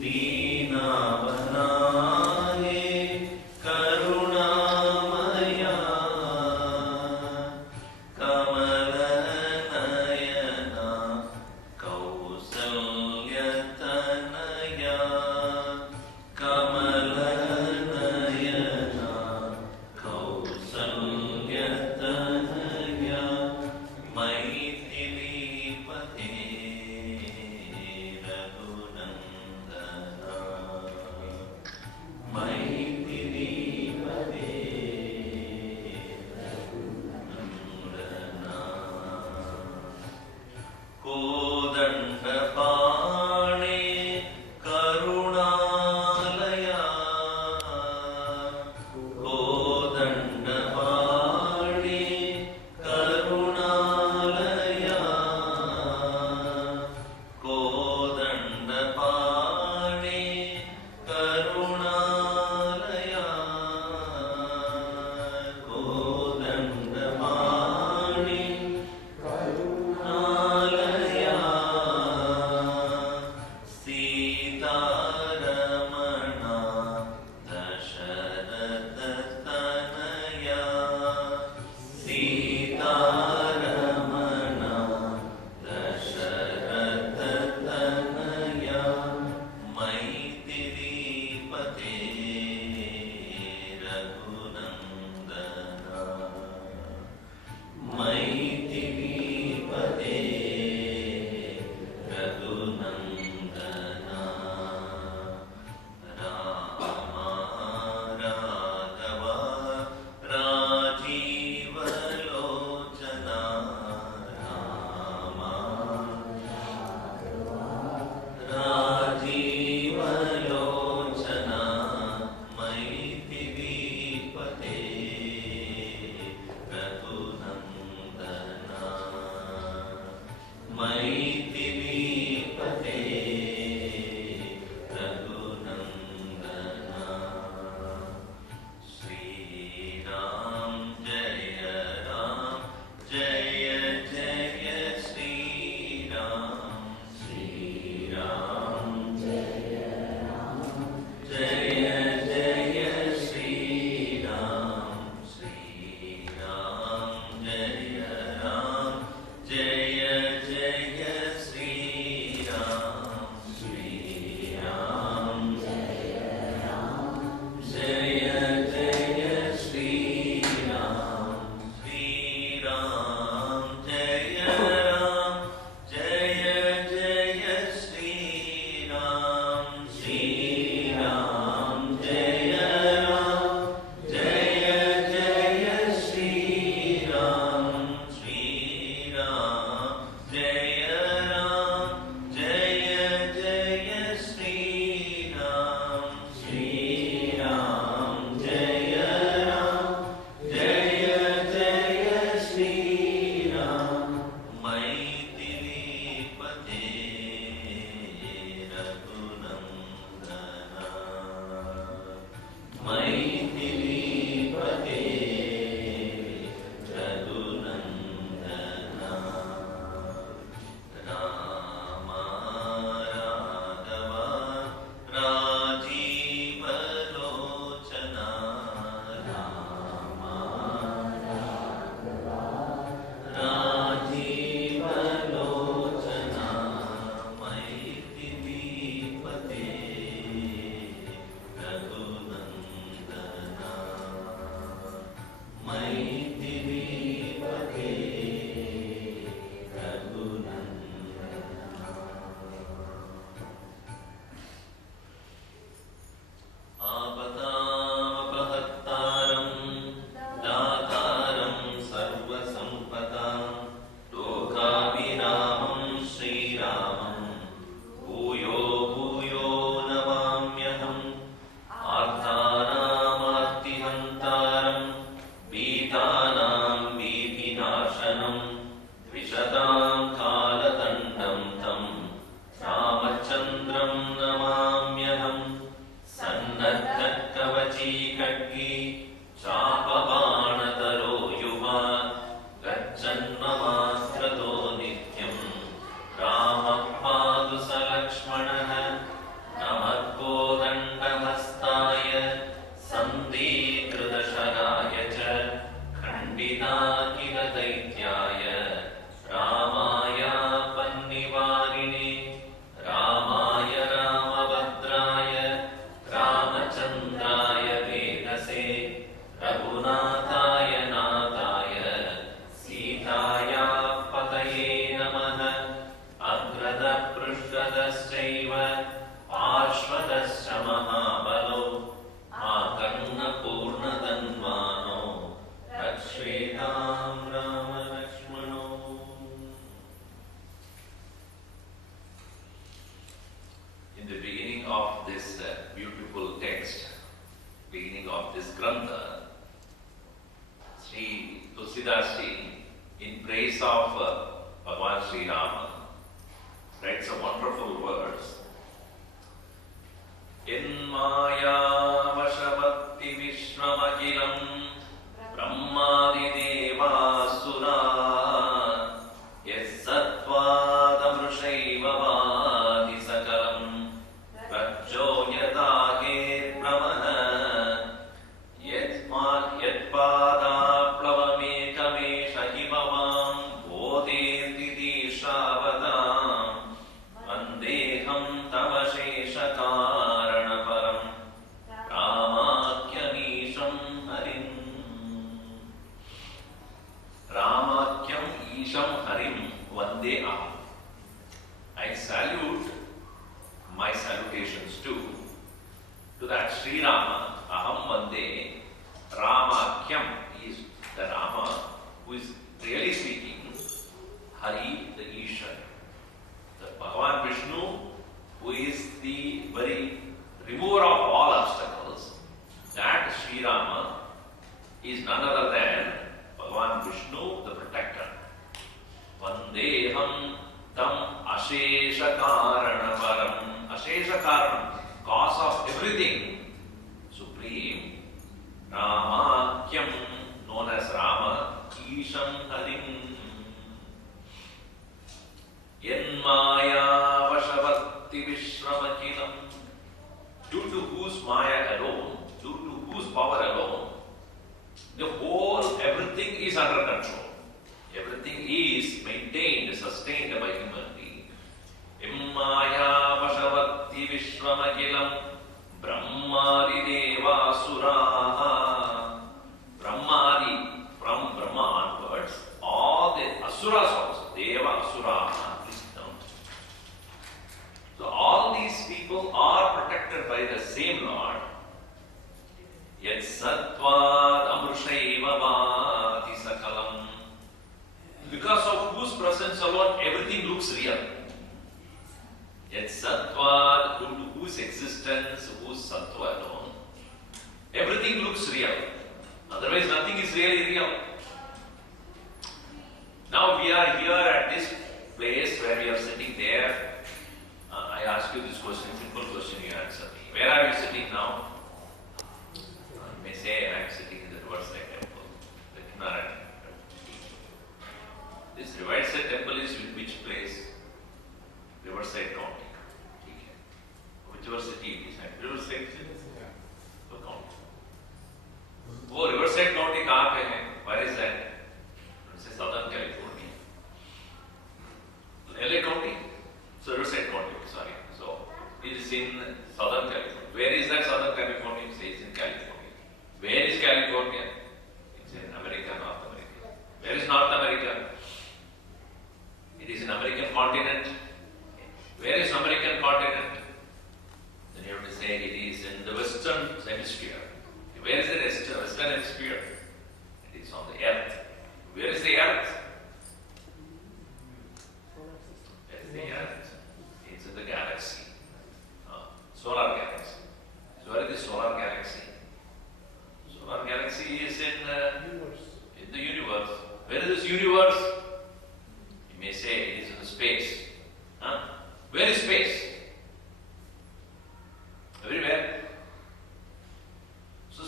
दीनावना hey करुणामया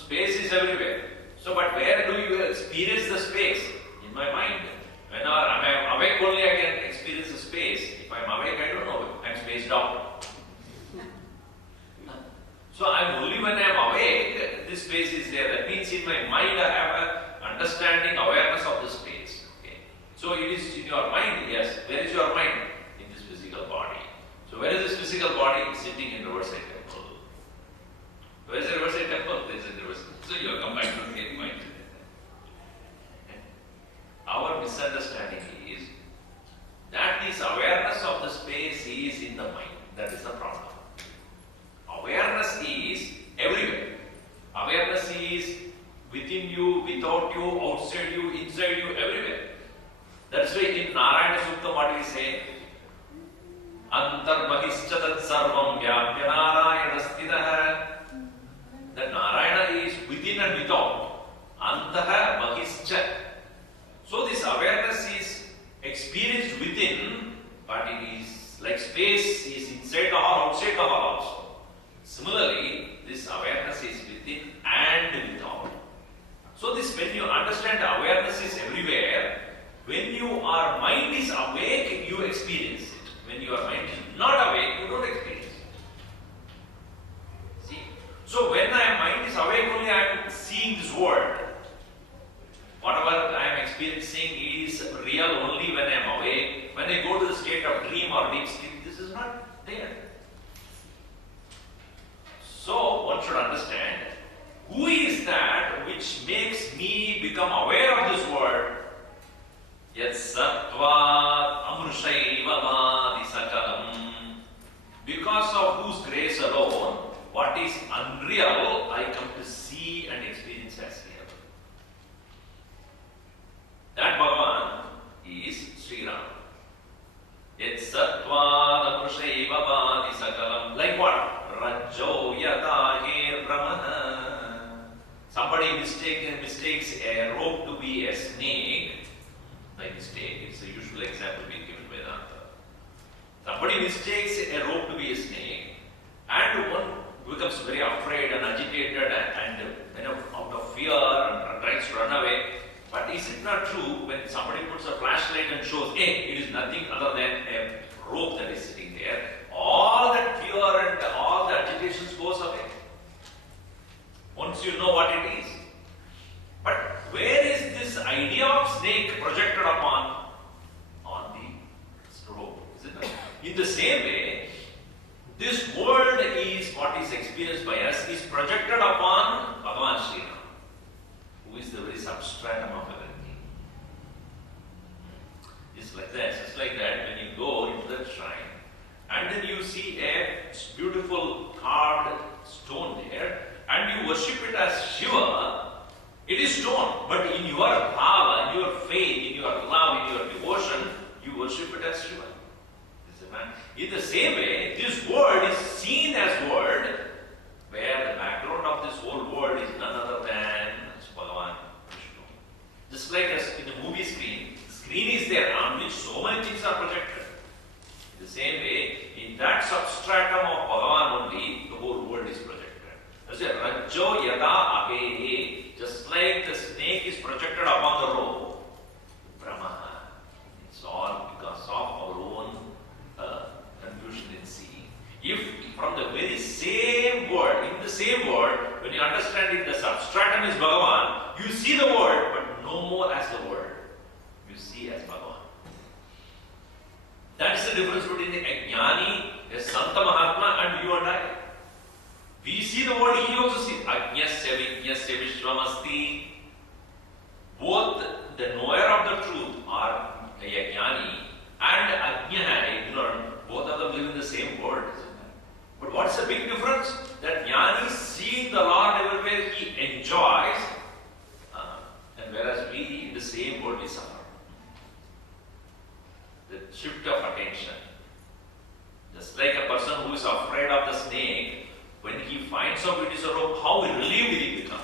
Space is everywhere. So, but where do you experience the space? In my mind. Whenever I am awake only I can experience the space. If I am awake, I don't know. I am spaced out. So, I am only when I am awake, this space is there. That means in my mind I have an understanding, awareness of the space. Okay. So, it is in your mind, yes. Where is your mind? In this physical body. So, where is this physical body? It's sitting in Riverside Temple. Where is the Riverside Temple? There is a Riverside. So, you are combined to the mind. Our misunderstanding is that this awareness of the space is in the mind. That is the problem. Awareness is everywhere. Awareness is within you, without you, outside you, inside you, everywhere. That's why in Narayana Sukta what we say, Antarbhahischatat sarvam vyapya Narayana stitaha. That Narayana is within and without. Antaha bhahischa. So this awareness is experienced within, but it is like space is inside or outside or also. Similarly, this awareness is within and without. So this, when you understand the awareness is everywhere, when your mind is awake, you experience it. When your mind is not awake, you don't experience it. See? So when my mind is awake only, I am seeing this world. Whatever I am experiencing is real only when I am awake. When I go to the state of dream or deep sleep, this is not there. So one should understand, who is that which makes me become aware of this world? Yat sattva amrushaiva vadi sakalam. Because of whose grace alone, what is unreal, I come to see and experience as real. That Bhagavan is Sri Ram. Yat sattva amrushaiva vadi sakalam. Like what? Rajjo yata her brahmana. Somebody mistakes a rope to be a snake. By mistake, it's a usual example being given by Vedanta. Somebody mistakes a rope to be a snake, and one becomes very afraid and agitated and out of fear and tries to run away. But is it not true when somebody puts a flashlight and shows, hey, it is nothing other than a rope that is sitting there, all that fear and all the agitations goes away once you know what it is. But where is this idea of snake projected upon? On the rope, isn't it? In the same way, this world is what is experienced by us is projected upon Bhagavan Sri Ram, who is the very substratum of everything. It's like that. It's like that when you go into that shrine and then you see a beautiful carved stone there and you worship it as Shiva. It is stone, but in your bhava, in your faith, in your love, in your devotion, you worship it as Shiva. In the same way, this world is seen as world, where the background of this whole world is none other than Bhagavan Vishnu. Just like as in the movie screen, the screen is there on which so many things are projected. In the same way, in that substratum of Bhagavan only, the whole world is projected. That's it. Rajjo yada ahehe. Just like the snake is projected upon the rope, Brahma. It's all because of our own confusion in seeing. If from the very same word, in the same word, when you understand it, the substratum is Bhagavan, you see the word, but no more as the word. You see as Bhagavan. That is the difference between the Ajnani, a Santa Mahatma, and you and I. We see the word, he also sees. Ajnasya Vijnasya Vishwamasti. Both the knower of the truth are a Jnani and Ajna, ignorant. Both of them live in the same world. But what's the big difference? That Jnani seeing the Lord everywhere, he enjoys, and whereas we in the same world we suffer. The shift of attention. Just like a person who is afraid of the snake, when he finds out it is a rope, how relieved he becomes.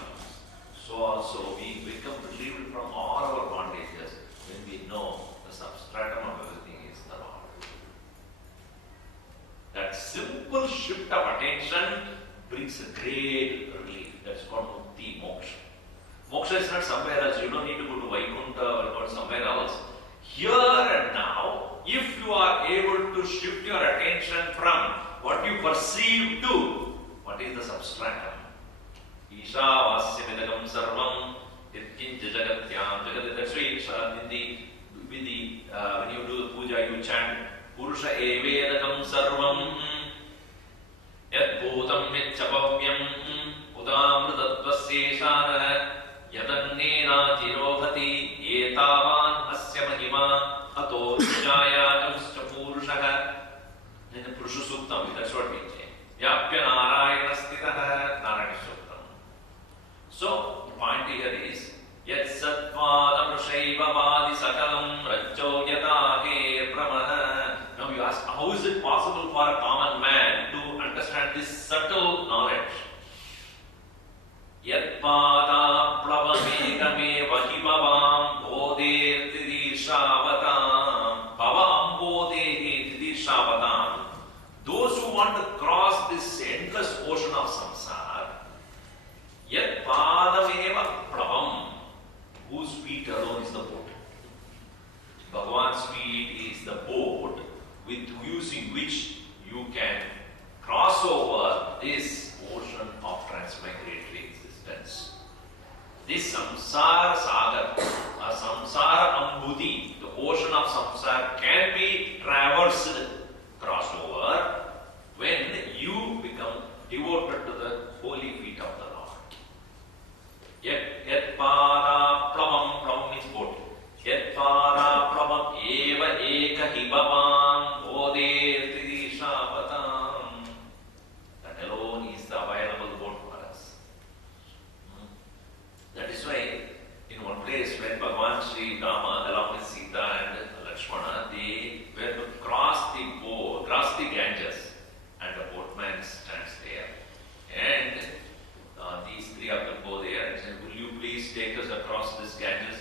So also we become relieved from all our bondages when we know the substratum of everything is the Lord. That simple shift of attention brings a great relief. That's called mukti, moksha. moksha is not somewhere else. You don't need to go to Vaikuntha or go somewhere else. Here and now, if you are able to shift your attention from what you perceive to what is the substratum. Ishavasya vidagam sarvam yatkincha jagatyam jagat. That's why in the when you do the puja, you chant Purusha evedakam sarvam yad bhutam yachapavayam udamritatvaseshana yadannena jirohati etavan asya mahima ato jayakamscha purushaha. In the Purusha Suktam, that's what we say. Yapya Narayana Stitaha Narayana Suktam. So, the point here is Yat Satvada Prashaiva Vadi Sakalam Rajjo Yatahe Brahmana. Now you ask, how is it possible for a common man to understand this subtle knowledge? Yat Pada Plavamekame Vahibavam Bodhe Tidishavatam Bhavam Bodhe Tidishavatam. Those who want to cross this endless ocean of samsara, yat padameva pravam, whose feet alone is the boat. Bhagavan's feet is the boat with using which you can cross over this ocean of transmigratory existence. This samsara sagar, a samsara ambudhi, the ocean of samsara can be traversed, crossed over, when you become devoted to the holy feet of the Lord. Yat pada plavam, plavam means boat. Yat pada plavam eva eka hibavam bodhe tidishapatam. That alone is the available boat for us. That is why in one place when Bhagavan Sri Rama along with Sita and Lakshmana, they were to cross the Ganges, and the boatman stands there. And these three of them go there and say, will you please take us across this Ganges?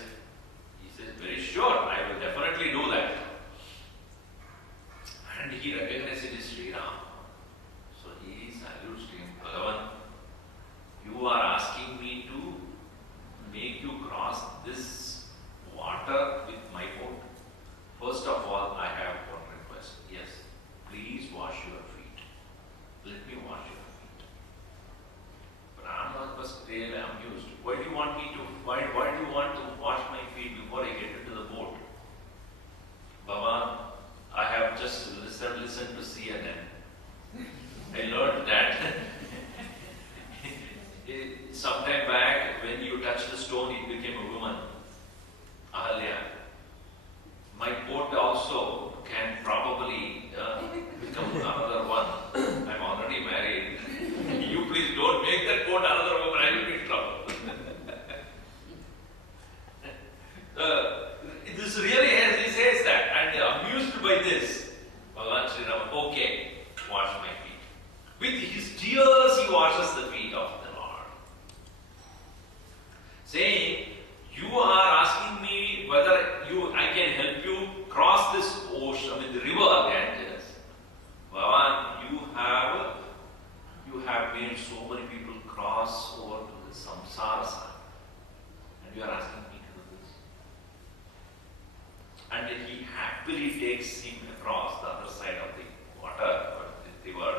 He says, very sure, I will definitely do that. And he recognizes it is Sri Ram. So he salutes to him, Bhagavan, you are asking me to make you cross this water with my boat. First of all, I have one request. Yes, please wash your feet. Let me wash your feet. But Rama was really amused. Why do you want to wash my feet before I get into the boat? Baba, I have just listened to CNN. I learned that sometime back when you touch the stone, it became a woman. Ahalya. My boat also can probably become another one. I'm already married. You please don't make that boat another woman. I will be in trouble. This really has, he says that, and amused by this, Bhagavan Sri Rama, okay, wash my feet. With his tears, he washes the feet of the Lord, saying, you are asking me whether I can help you cross this ocean, the river Ganges. Bhagavan, you have made so many people cross over to the samsara side, and you are asking me to do this. And he happily takes him across the other side of the water, or the river,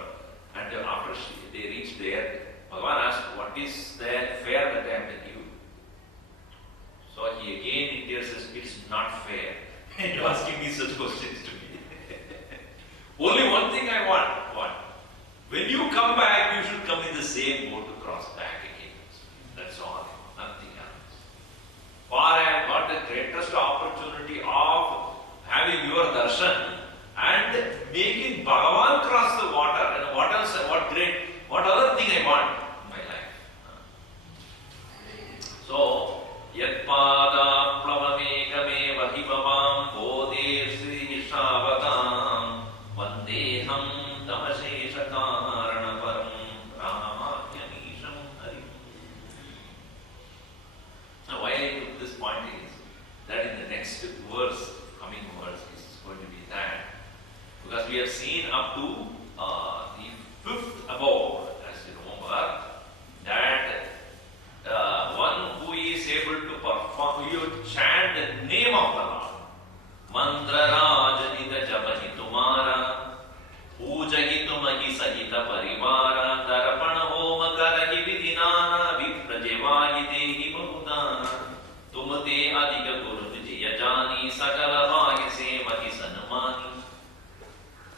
and after they reach there, Bhagavan asks, what is the fare that I am with you? So he again in tears says, it's not fair. And you're asking me such questions to me. Only one thing I want. What? When you come back, you should come in the same boat to cross back again. That's all. Nothing else. For I have got the greatest opportunity of having your darshan and making Bhagavan cross the water. And what else? What other thing I want in my life? So, Yat pada plavamekame vahibavam bodhe sri shavakam vandeham tamashesha karana param ramahyamisham hari. Now why I took this point is that in the next verse, coming verse, is going to be that. Because we have seen up to the 5th above, as you remember, that one who is able you chant the name of the Lord. Mantra Rajanita Japahi Tumara, Pujahi Tumahi Sahita Parivara, Darapana Homa Karahi Vidinana, Viprajevahi Dehi Bahudana, Tumate Adika Guru Vijayajani, Sakala Vaya Semati Sanamani,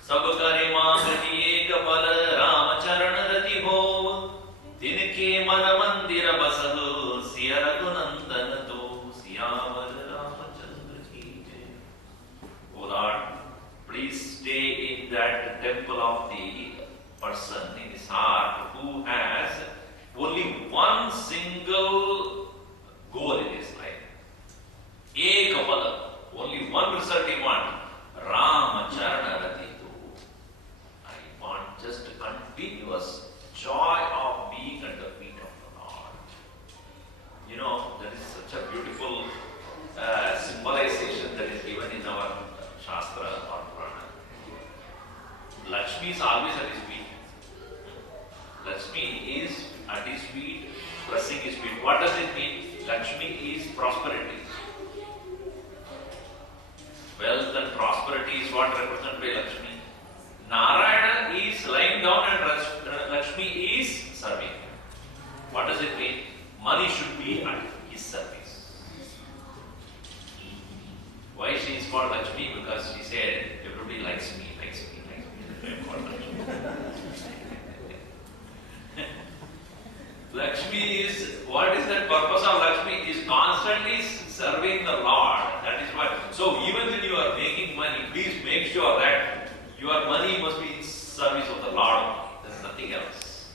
Sabakare Magrati Ekapala Ramacharana Rati Ho, Tinke Manamandira Basahu, Sierra Gunandanato, Siyavar Ramachandra Ki Jai. O Lord, please stay in that temple of the person in his heart who has only one single goal in his life. Ekapala, only one result he wants. Ramacharana Rati. I want just a continuous joy of being at the feet of the Lord. You know, that is such a beautiful symbolization that is given in our Shastra or Purana. Lakshmi is always at his feet. Lakshmi is at his feet, pressing his feet. What does it mean? Lakshmi is prosperity. Wealth and prosperity is what represented by Lakshmi. Narayana is lying down and Lakshmi is serving. What does it mean? Money should be at his service. Why she is called Lakshmi? Because she said, everybody likes me. I'm called Lakshmi. Lakshmi is, what is the purpose of Lakshmi? Is constantly serving the Lord. That is what. So even when you are making money, please make sure that your money must be in service of the Lord. There's nothing else.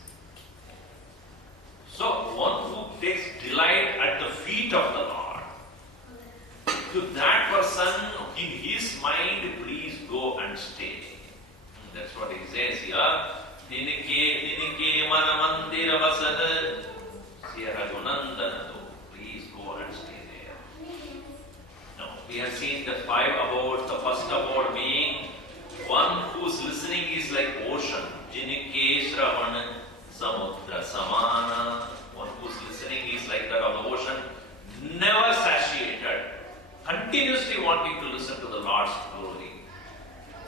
So one who takes delight at the feet of the Lord, to that person, in his mind, please go and stay. That's what he says here. Tinike Narayan Mandir Riverside, Sierra Gunandanato. Please go and stay there. Now, we have seen the 5 abodes. The first abode being one whose listening is like ocean. Jinike Shravan Samudra Samana. One whose listening is like that of the ocean, never satiated, continuously wanting to listen to the Lord's glory.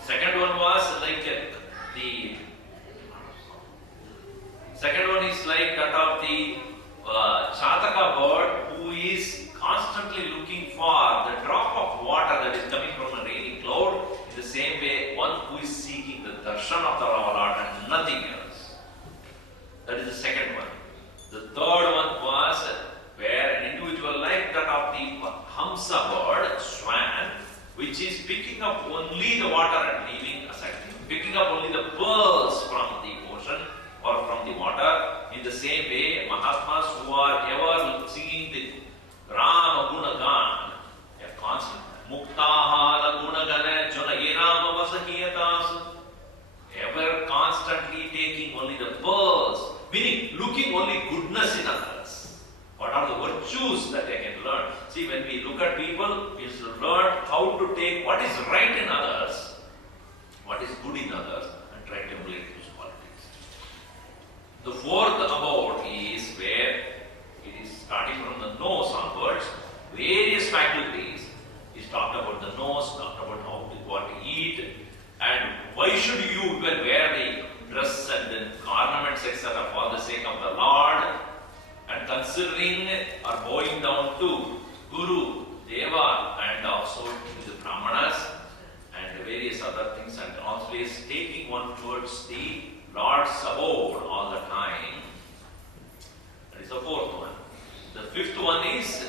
Second one was like the second one is like that of the Chataka bird who is constantly looking for the drop of water that is coming from a rainy cloud. In the same way, one who is seeking the darshan of the Lord and nothing else. That is the second one. The third one was where an individual like that of the Hamsa bird, swan, which is picking up only the water and leaving aside, picking up only the pearls from the ocean or from the water. In the same way, Mahatmas who are ever singing the Rama Gunagan, a constant Muktaha Gunagana Junayirama Vasakiyatas, ever constantly taking only the pearls, meaning looking only goodness in others. What are the virtues that they can learn? See, when we look at people, we should learn how to take what is right in others, what is good in others, and try to emulate those qualities. The fourth abode is where it is starting from the nose onwards, various faculties. Is talked about the nose, talked about how to what to eat, and why should you even wear the dress and the ornaments, etc., for the sake of the Lord, and considering or bowing down to Guru, Deva, and also to the Brahmanas, and various other things, and always taking one towards the Lord's abode all the time. That is the fourth one. The fifth one is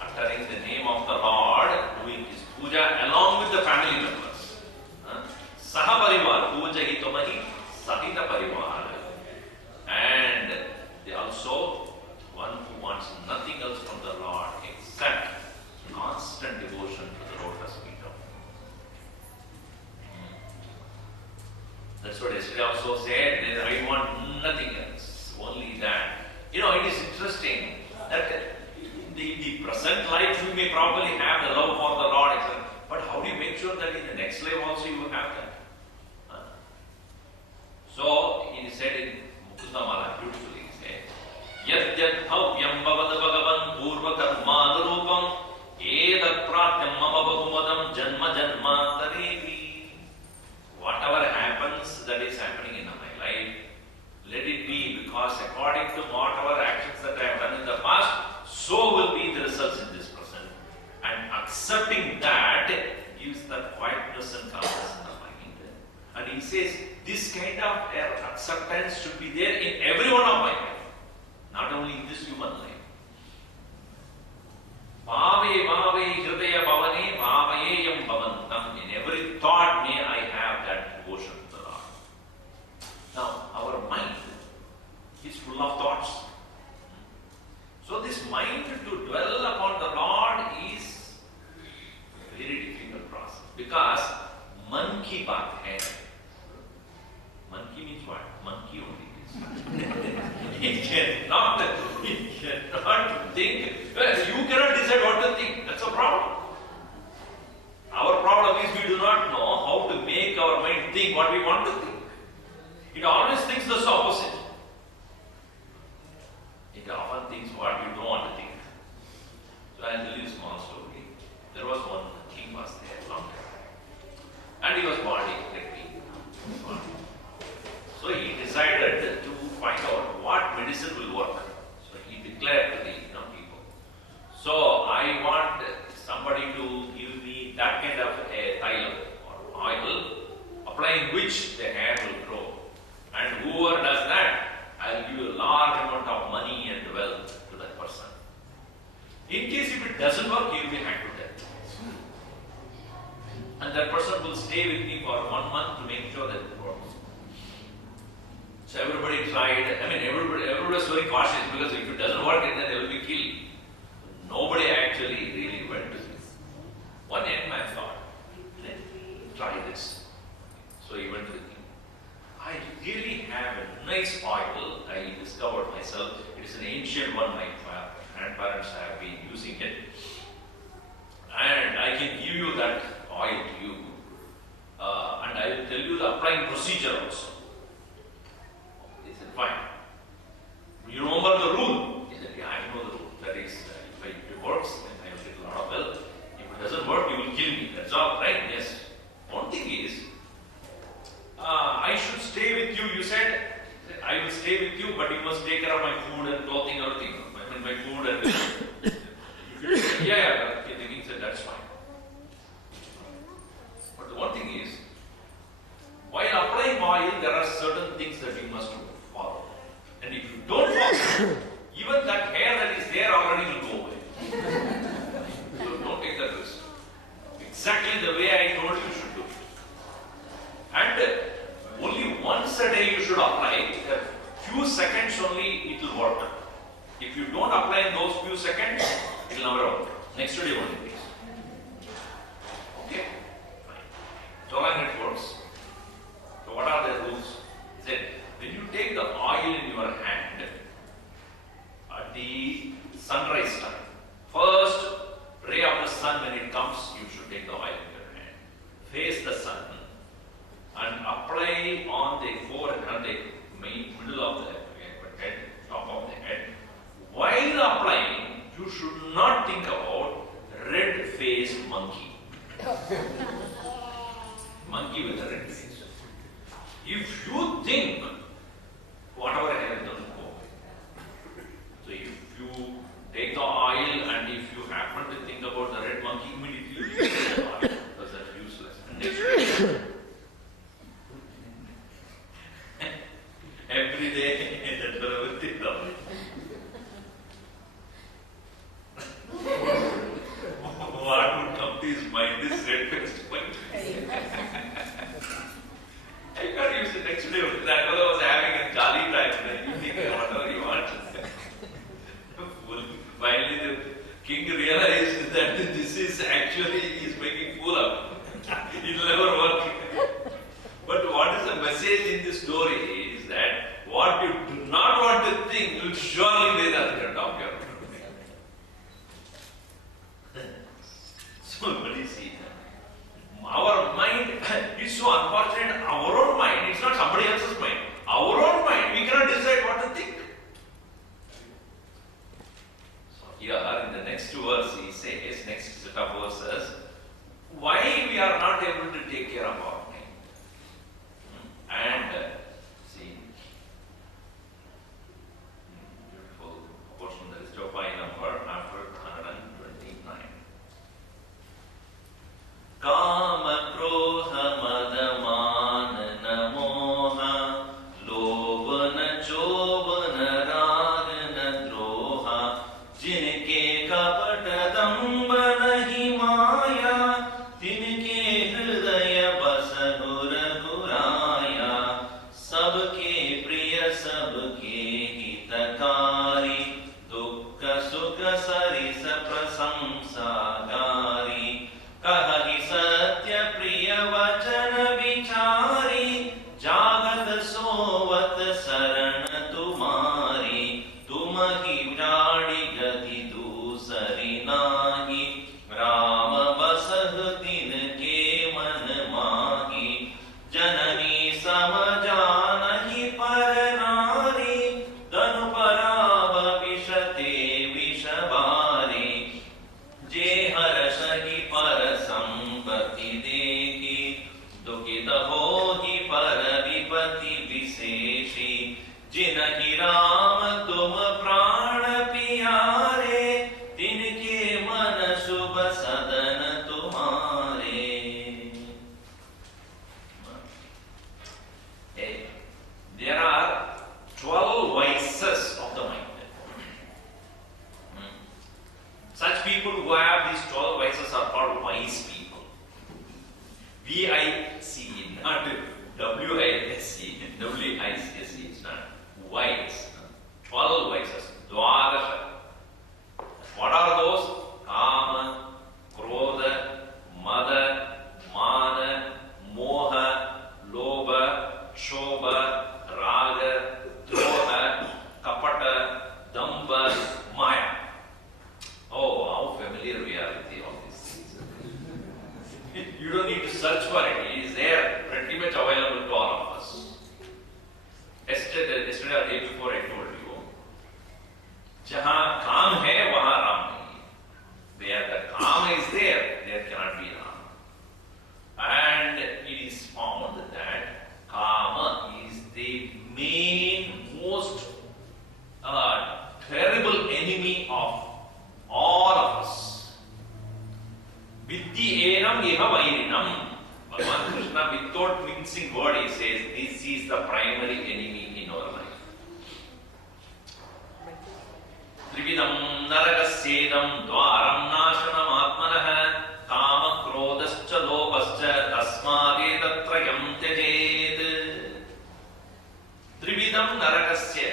uttering the name of the Lord, doing his puja along with the family members. Saha Parivar, puja hi tomahi, Sahita Parivar. And they also, one who wants nothing else from the Lord except constant devotion to the lotus feet of him. That's what yesterday also said, that I want nothing else, only that. You know, it is interesting that the present life you may probably have the love for the Lord, etc. But how do you make sure that in the next life also you will have that? So, it is said in Mukundamala beautifully, Yad Yad Bhavyam Bhavad Bhagavan Purva Karma Rupam You cannot decide what to think. That's a problem. Our problem is we do not know how to make our mind think what we want to think. It always thinks the opposite. It often thinks what you don't want to think. So I'll tell you a small story. There was one king was there long time. And he was body like me. So he decided to find out what medicine will work. So he declared to the people. So I want somebody to give me that kind of a thylam or oil, applying which the hair will grow. And whoever does that, I'll give you a large amount of money and wealth to that person. In case if it doesn't work, he will be hanged to death. And that person will stay with me for 1 month to make sure that it works. So everybody tried, everybody was very cautious because if it doesn't work, then they will be killed. Nobody actually really went to this. One young man thought, let me try this. So he went to the king. I really have a nice oil. I discovered myself. It is an ancient one. My grandparents have been using it. And I can give you that oil to you. And I will tell you the applying procedure also. He said, fine. You remember the rule? He said, yeah, I know the rule. That is, if it works, then I will get a lot of wealth. If it doesn't work, you will kill me. That's all, right? Yes. One thing is, I should stay with you. You said, I will stay with you, but you must take care of my food and clothing, everything. My food and yeah. The king said, that's fine. But the one thing is, while applying oil, there are certain things that you must follow. And if you don't follow, even that hair that is there already will go away. So don't take that risk. Exactly the way I told you should do it. And only once a day you should apply it. A few seconds only it will work. If you don't apply in those few seconds, it will never work. Next day only please. Okay? Fine. So long it works. So what are the rules? He said, when you take the oil in your hand at the sunrise time, first ray of the sun when it comes, you should take the oil in your hand. Face the sun and apply on the forehead, on the middle of the head, top of the head. While applying, you should not think about red-faced monkey. Monkey with a red face. If you think whatever hair doesn't go away. So if you take the oil and if you happen to think about the red monkey, immediately you take the oil because that's useless. And next every day that will think of it. What would come to his mind is red-faced monkey. I got used to the next day. That was having a jolly time. Then you think whatever you want. Finally, the king realized that this is actually he's making fool of it. It will never work. But what is the message in this story is that what you do not want to think will surely be the other top of your mind. So, what do you see? Our mind is so unfortunate. Our own mind, it's not somebody else's mind. Our own mind, we cannot decide what to think. So here in the next verse, he says, next set of verses, why we are not able to take care of our mind. And see, beautiful portion that is Jopai number after 129. Kama kroha madaman namoha lobana chobana ragana droha jinke kapat damba nahi maya tinke hridaya bas दूसरी नाही, राम बसह तिनके मन माही, जननी सम जानहि पर नारी, तनु पराव विषते विषबारी, जे हरषहि पर संपत्ति देखी, दुखित होहि पर विपति विशेषी, जिनहि राम तुम प्राण पियारे, तिनके मन शुभ सदन तुम्हारे. There are 12 vices of the mind. Such people who have these 12 vices are called wise people. V-I-C, not W-I-S-E. W-I-C-S-E, it's not wise. 12 vices. Dwadasha. What are those? Kama, Krodha, Mada, Mana, Moha, Lobha, Shobha, Raga, Droha, Kapata, Damba, Maya. Oh, how familiar we are with all these things. You don't need to search for it. It is there, pretty much available to all of us. Yesterday or day before I told you, जहाँ काम है वहाँ राम नहीं. Where the काम is there, there cannot be Ram. And it is found that Kama is the main, most terrible enemy of all of us. Vidhi enam iha vairinam. Bhagavan Krishna, without mincing word, he says this is the primary enemy in our life. Trividam naragasedam dwaram nashanam atmanah kama krodascha lobascha tasmadedatrayam tyajed. Trividam naragasya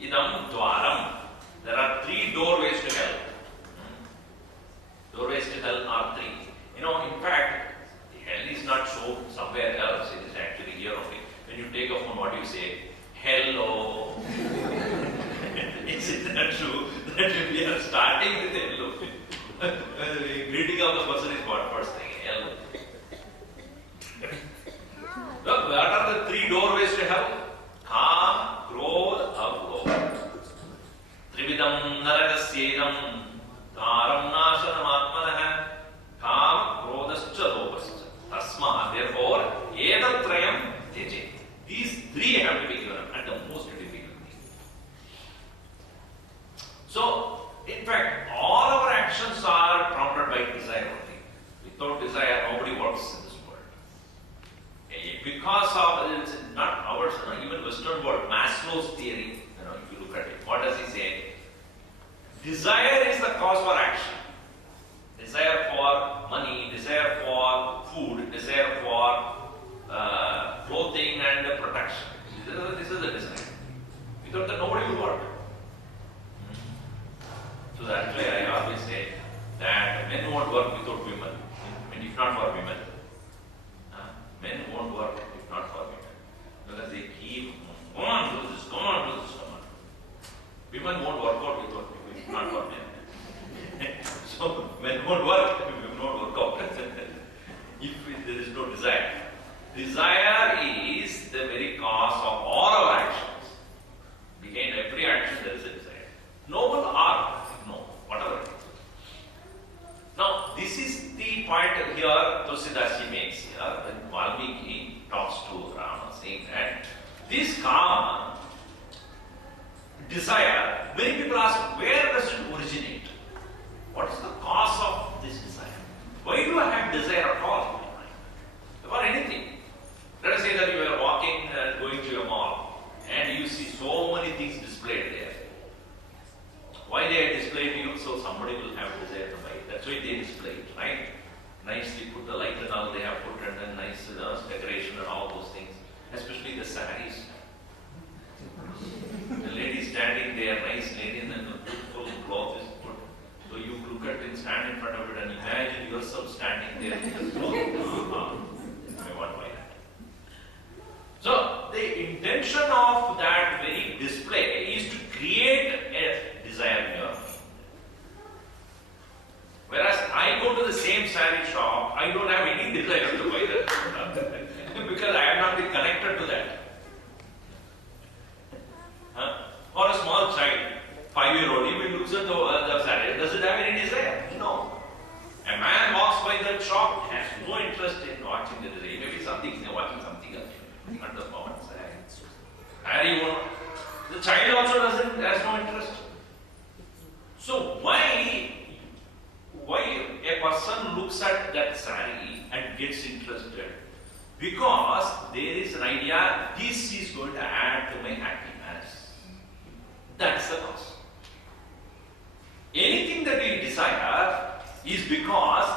idam dwaram. There are 3 doorways to hell. Doorways to hell are 3. In fact, hell is not shown somewhere else. It is actually here only. When you take a phone, what do you say? Hello. Is it not true that we are starting with hello? Greeting of the person is what first thing? Hello. Look, what are the 3 doorways to hell? Kam, Krodha, Avlobha. Trividam naragasyedam dharam nashanam atmanah kam krodascha lobascha tasma. Therefore, edatrayam tyajet. These 3 have to be given up, and the most difficult thing. So, in fact, all our actions are prompted by desire only. Without desire, nobody works in this world. Because of, it's not ours, even Western world, Maslow's theory, if you look at it, what does he say? Desire is the cause for action. Desire for money, desire for food, desire for clothing and protection. This is the desire. Without that, nobody will work. So that's why I always say that men won't work without women. And if not for women, men won't work if not for women. Because they keep, come on, do this, come on, do this, come on. Women won't work out without women, if not for men. So men won't work, women won't work out. If there is no desire. Desire is the very cause of all our actions. Behind every action there is a desire. Noble or no, whatever it is. Now, this is the point here Tulsidasji makes here when Valmiki talks to Rama, saying that this Kama, desire, many people ask, where does it originate? What is the cause of this desire? Why do I have desire at all in my mind? For anything. Let us say that you are walking and going to a mall and you see so many things displayed there. Why they are displayed? So somebody will have desire to buy it. That's why they display it, right? Nicely put the light and all they have put, and then nice decoration and all those things. Especially the sarees. The lady standing there, nice lady, and then the beautiful cloth is put. So you look at it, stand in front of it, and imagine yourself standing there with the cloth. I want to buy that. So the intention of that very display is to create a desire in your mind. saree shop, I don't have any desire to buy that because I am not been connected to that. Or a small child, 5-year-old, if he looks at the saree, does it have any desire? No. A man walks by that shop, has no interest in watching the design. Maybe something, watching something else. Not the moment. The child also has no interest. So why a person looks at that saree and gets interested? Because there is an idea, this is going to add to my happiness. That's the cause. Anything that you desire is because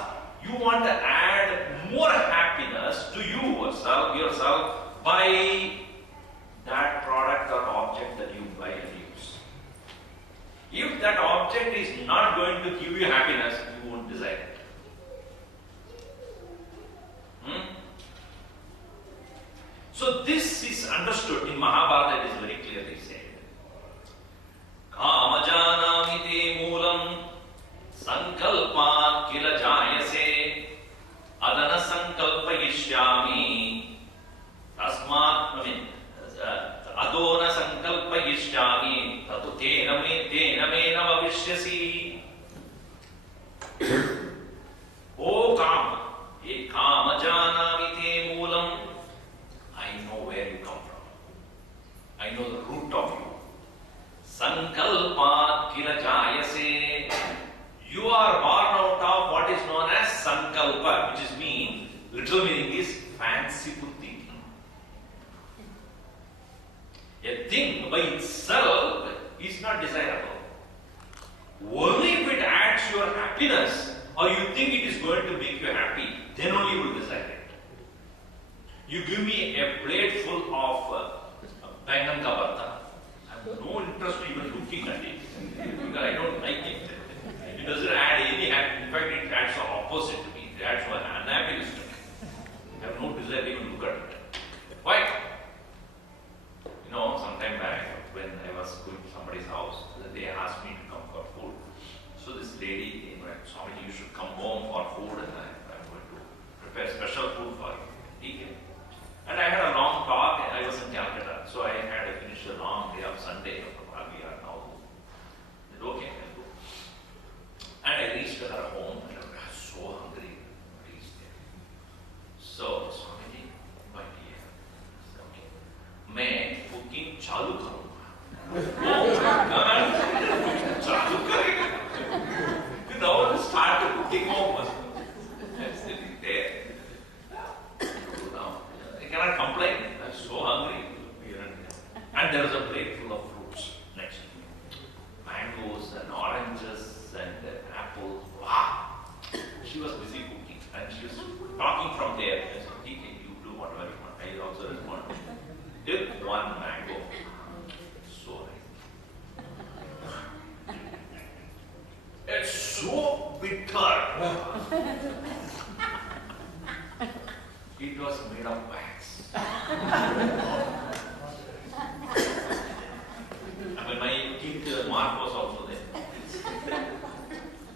you want to add more happiness to yourself by that product or object that you buy and use. If that object is not going to give you happiness, you won't desire it. So this is understood in Mahabharata, it is very clearly said. Kamajanami te moolam sankalpat kila jayase adana sankalpayishyami tasmat adona sankalpayishyami tatu tena me navavishyasi. O Kama, ye Kama janami te moolam, I know where you come from. I know the root of you. Sankalpat kila jayase. You are born out of what is known as sankalpa, which is literal meaning is fanciful thinking. A thing by itself is not desirable. Only if it adds your happiness or you think it is going to make you happy, then only you will desire it. You give me a plate full of bangan ka bharta. I have no interest even looking at it because I don't like it. It doesn't add any happiness. In fact, it adds the opposite to me. It adds one unhappiness to me. I have no desire to even look at it. Why? Sometime back when I was going to somebody's house, they asked me to come for food. So this lady came and said, Swami, you should come home for food and I'm going to prepare special food for you. He came. And I had a long talk and I was in Calcutta. So I had to finish a long day of Sunday. We are now. I said, okay, I'll go. And I reached her home and I was so hungry. I reached there. So, Swamiji, my dear, I said, okay, मैं cooking चालू करूँगा. Oh my God! चालू करेगा. You know, start cooking home. I'm sitting there. I cannot complain. I'm so hungry. And there was a plate full of fruits next to me. Mangoes and oranges and apples. Wow! She was busy cooking and she was talking from there. I said, okay, you do whatever you want. I also respond. Take one mango. So nice. It's so bitter. It was made of wax. My teeth mark was also there.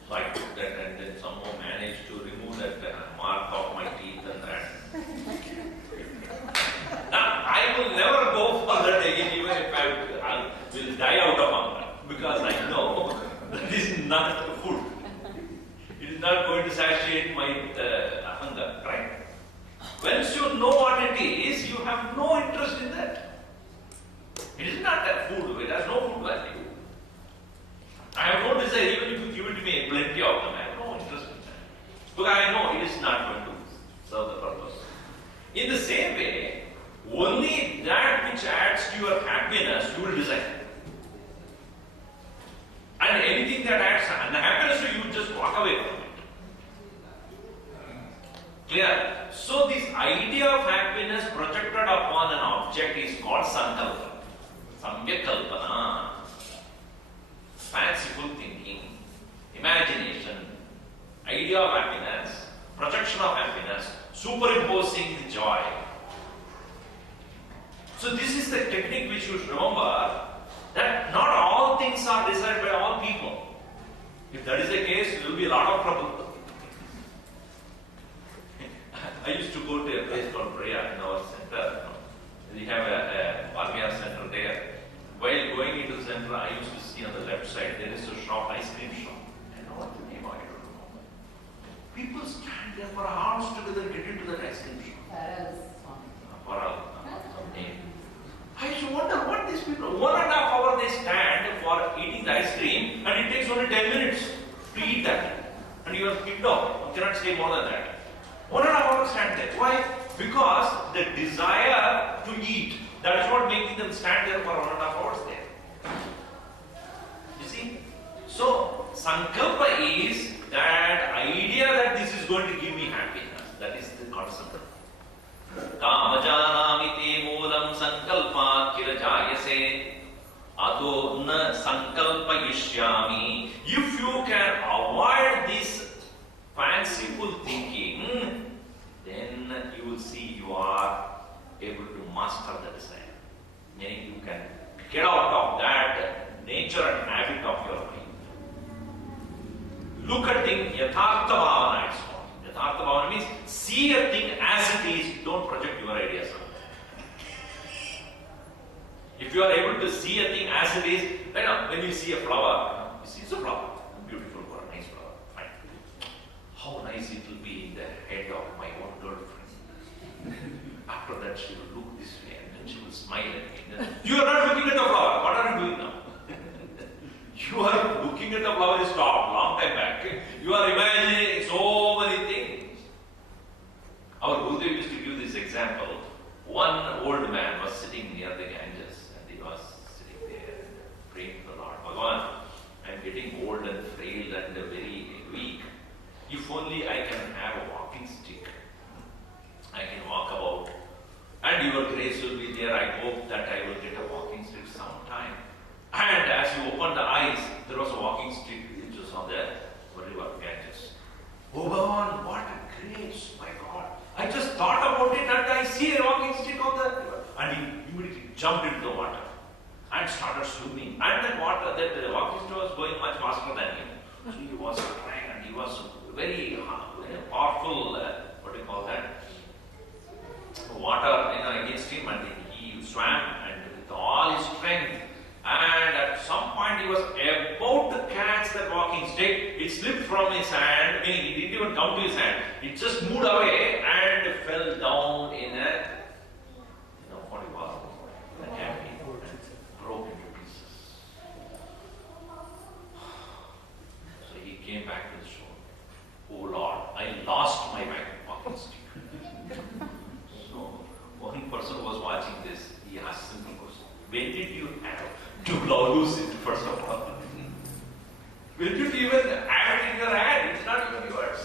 So I took that and then somehow managed to remove that mark of my teeth and that. Now, I will never go for that again, even if I will die out of hunger, because I know that this is not food. It is not going to satiate my hunger, right? Once you know what it is, you have no interest in that. It is not that food, it has no food value. I have no desire, even if you give it to me plenty of them, I have no interest in that. Because I know it is not going to serve the purpose. In the same way, only that which adds to your happiness, you will desire. And anything that adds unhappiness to you, just walk away from it. Clear? So this idea of happiness projected upon an object is called sankalpa. Samyakalpana. Fanciful thinking, imagination, idea of happiness, projection of happiness, superimposing the joy. So this is the technique which you should remember, that not all things are desired by all people. If that is the case, there will be a lot of trouble. I used to go to a place called Priya in our center. We have a Parmia center there. While going into the center, I used to see on the left side, there is a shop, ice cream shop. I know what the name, I don't know. People stand there for hours together to get into that ice cream shop. For some name. I used to wonder what these people, 1.5 hours they stand for eating the ice cream and it takes only 10 minutes to eat that. And you are kicked off. You cannot stay more than that. 1.5 hours stand there. Why? Because the desire to eat, that is what making them stand there for 1.5 hours there. You see? So, sankalpa is that idea that this is going to give me happiness. That is the concept. Kamajanamite moolam sankalpat kirajayase ato na sankalpayishyami. If you can avoid this fanciful thinking, then you will see you are able to master the desire. Meaning you can get out of that nature and habit of your mind. Look at things, yathartha bhavana is called. Yathartha bhavana means see a thing as it is, don't project your ideas on it. If you are able to see a thing as it is, right now, when you see a flower, you see it's a flower, beautiful flower, nice flower, fine. How nice it will be in the head of my own girlfriend. After that, she will look this way and then she will smile at me. You are not looking at the flower. What are you doing now? You are looking at the flower, you stopped long time back. You are imagining so many things. Our Gurudev used to give this example. One old man was sitting near the Ganges and he was sitting there praying to the Lord. Bhagavan, I am getting old and frail and very weak. If only I can have a walking stick, I can walk about. And your grace will be there. I hope that I will get a walking stick sometime. And as you opened the eyes, there was a walking stick which was on the river Ganges. Oh Bhagavan, what a grace, my God. I just thought about it and I see a walking stick on the river. And he immediately jumped into the water and started swimming. And that water, the walking stick was going much faster than him. So he was trying and he was very powerful, what do you call that? Water against him, and he swam and with all his strength. And at some point he was about to catch that walking stick. It slipped from his hand, meaning it didn't even come to his hand. It just moved away and fell down in a, what do you call it? A cavity, broke into pieces. So he came back to the shore. Oh Lord, I lost my walking stick. So one person was watching this. He asked simple question: when did you have to lose it, first of all? When did you even have it in your hand? It's not even yours.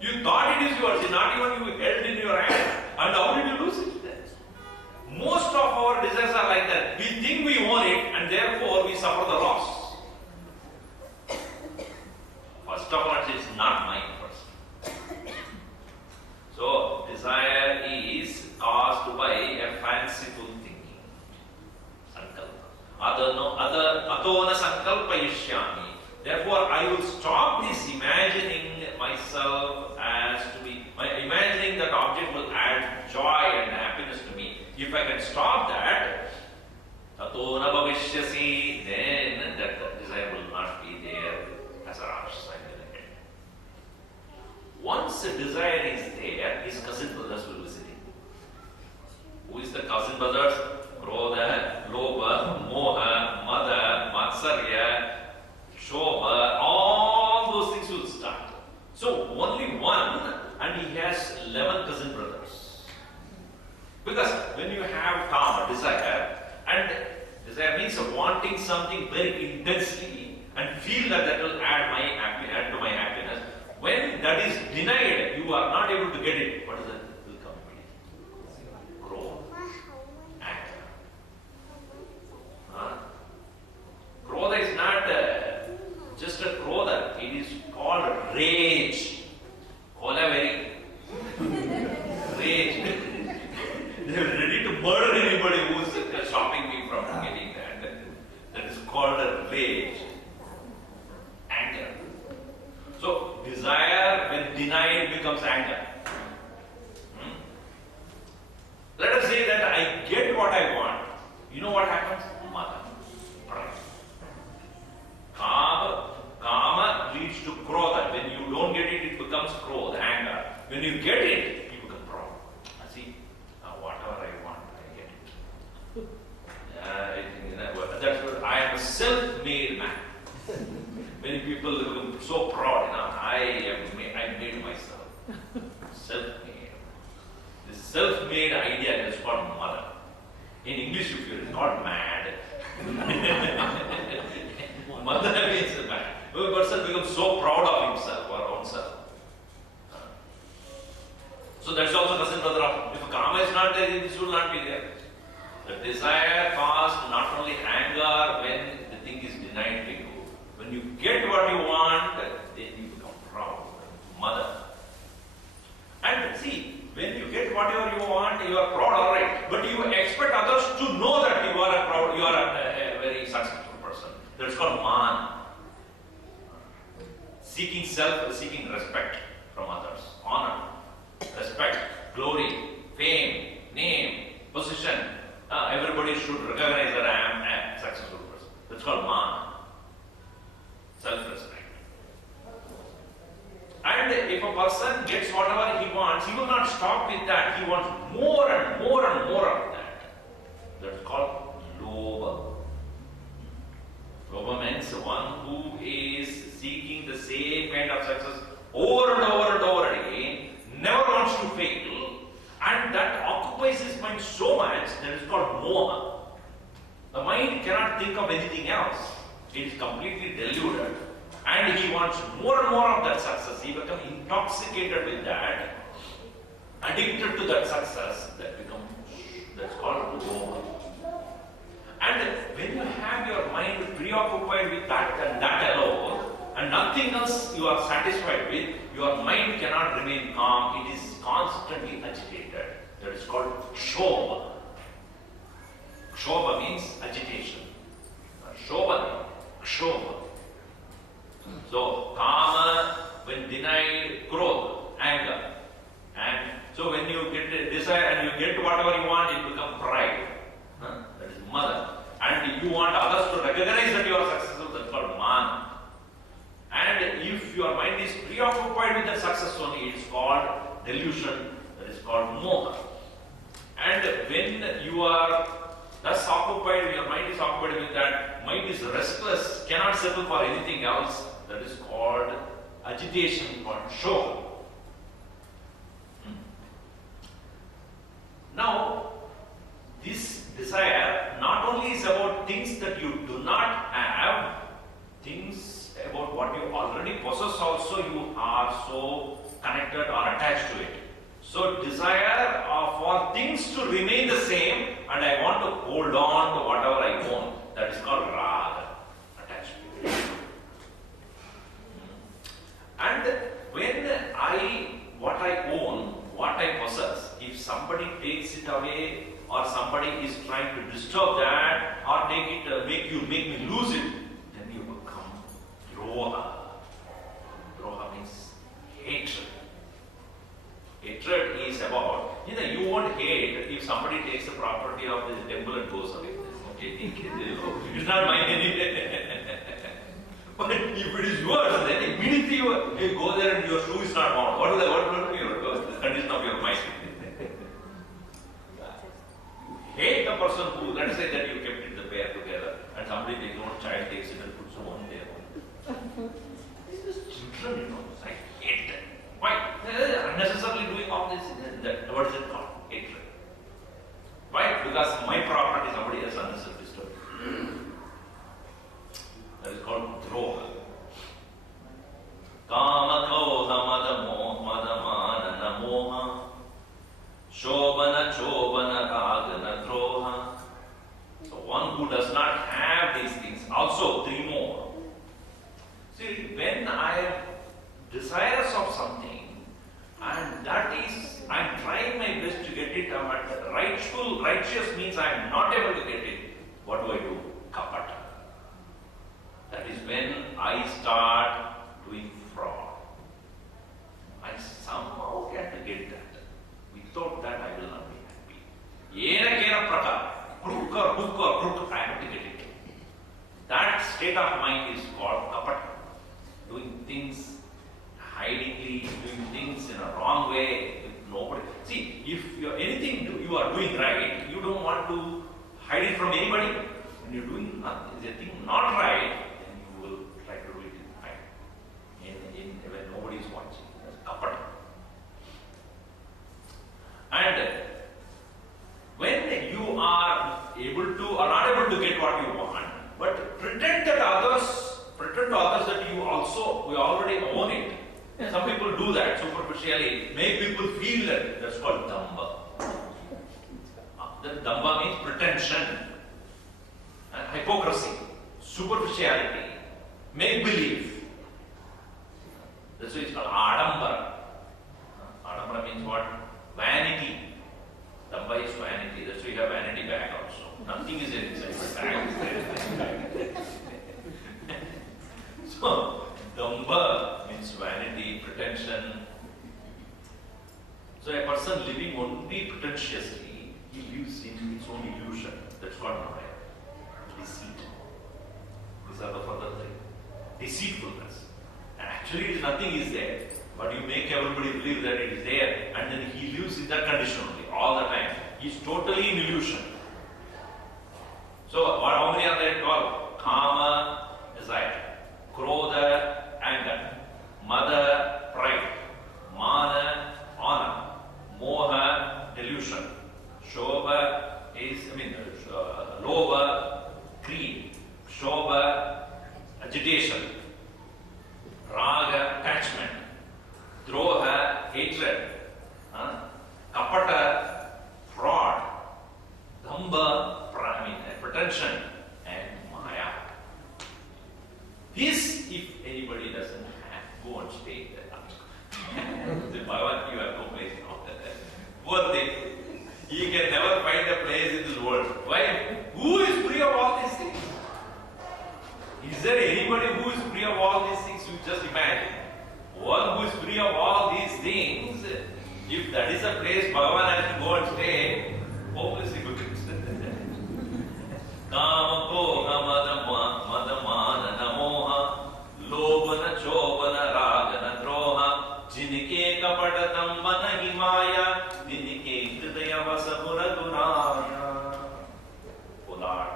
You thought it is yours, it's not even you held in your hand. And how did you lose it then? Most of our desires are like that. We think we own it and therefore we suffer the loss. First of all, it's not mine first. So, desire is caused by a fanciful thinking. Sankalpa. Atona sankalpayishyami. Therefore, I will stop this imagining myself as to be, imagining that object will add joy and happiness to me. If I can stop that, atona bhavishyasi, then that desire will not be there as a rush. Once a desire is there, his cousin brothers will visit him. Who is the cousin brothers? Krodha, Lobha, Moha, Mada, Matsarya, Shobha, all those things will start. So only one, and he has 11 cousin brothers. Because when you have kama, desire, and desire means wanting something very intensely and feel that will add to my happiness. When that is denied, you are not able to get it. What is that? Will come immediately. Krodha. Anger. Krodha is not just a krodha. It is called rage. Kolaveri. Rage. They are ready to murder anybody who is stopping me from getting that. That is called a rage. Anger. So, desire when denied becomes anger. so proud, I made myself. Self-made. This self-made idea is called mother. In English, if you are called mad. Mother means mad. When a person becomes so proud of himself or oneself. So that's also cousin brother of. If karma is not there, this will not be there. The desire caused not only anger when the thing is denied to you. When you get what you want, then you become proud. Mother. And see, when you get whatever you want, you are proud, alright. But you expect others to know that you are a very successful person. That's called man. Seeking self, seeking respect from others. Honor, respect, glory, fame, name, position. Everybody should recognize that I am a successful person. That's called man. Self-respect. And if a person gets whatever he wants, he will not stop with that. He wants more and more and more of that. That's called lobha. Lobha means one who is seeking the same kind of success over and over and over again, never wants to fail, and that occupies his mind so much that is called moha. The mind cannot think of anything else. It is completely deluded. And he wants more and more of that success. He becomes intoxicated with that, addicted to that success. That's called moha. And when you have your mind preoccupied with that and that alone, and nothing else you are satisfied with, your mind cannot remain calm. It is constantly agitated. That is called kshoba. Kshoba means agitation. Shobha, kshoba. So, kama, when denied, krodha, anger. And so when you get a desire and you get whatever you want, it becomes pride. That is mother. And you want others to recognize that you are successful, that's called man. And if your mind is preoccupied with the success only, it is called delusion, that is called moha. And when you are thus occupied, your mind is occupied with that, mind is restless, cannot settle for anything else, that is called agitation, called shobha. Now, this desire not only is about things that you do not have, things about what you already possess also you are so connected or attached to it. So desire for things to remain the same, and I want to hold on to whatever I own, that is called raga, attachment. And when what I own, what I possess, if somebody takes it away, or somebody is trying to disturb that, or make me lose it, then you become droha. Droha means hatred. Hatred is about, you won't hate if somebody takes the property of this temple and goes away. Okay, it's not mine anyway. But if it is yours, then immediately you go there and your shoe is not on. What will be the condition of your mind? Hate the person who, let us say that you kept it the pair together and somebody takes one child, takes it and puts one there. These children, I hate them. Why? Unnecessarily doing all this. What is it called? Hatred. Why? Because my property somebody else unnecessarily disturbed. That is called droha. Kama krodha madamana moha. Shobana chobana ragana droha. So one who does not have these things, also three more. See, when I am desirous of something, and that is, I am trying my best to get it, but righteous means I am not able to get it, what do? Kapata. That is when I start doing fraud. I somehow get that. Without that, I will not be happy. Yena kena prakar, crook, I have to get it. That state of mind is called kapata. Doing things hidingly, doing things in a wrong way, with nobody. See, if anything you are doing right, you don't want to hide it from anybody. When you're doing a thing not right, then you will try to do it in hide. already own it. And some people do that superficially, make people feel that. That's called damba. That damba means pretension, hypocrisy, superficiality, make believe. That's why it's called adambara. Adambara means what? Vanity. Damba is vanity. That's why you have vanity bag also. Nothing is inside the bag. So, damba means vanity, pretension. So, a person living only pretentiously, he lives in his own illusion. That's called Narayan. Deceit. These are the further things. Deceitfulness. Actually, nothing is there. But you make everybody believe that it is there, and then he lives in that condition only, all the time. He is totally in illusion. So, how many are there called? Kama, desire. Krodha, anger. Mada, pride. Mana, honor. Moha, delusion. Shobha is, Lobha, greed. Shobha, agitation. Raga, attachment. Droha, hatred. Kapata, fraud. Damba, pretension. And maya. This, if anybody doesn't have, go and stay there. The Bhagavan, you have no place now. Poor thing. He can never find a place in this world. Why? Who is free of all these things? Is there anybody who is free of all these things? You just imagine. One who is free of all these things, if that is a place Bhagavan has to go and stay, hopelessly good. Kama Koga Madamana Namoha Lobana Chobana Ragana Droha Jinike Kapadatam Manahimaya Dinike Hridaya Vasapura Duraya. Oh Lord,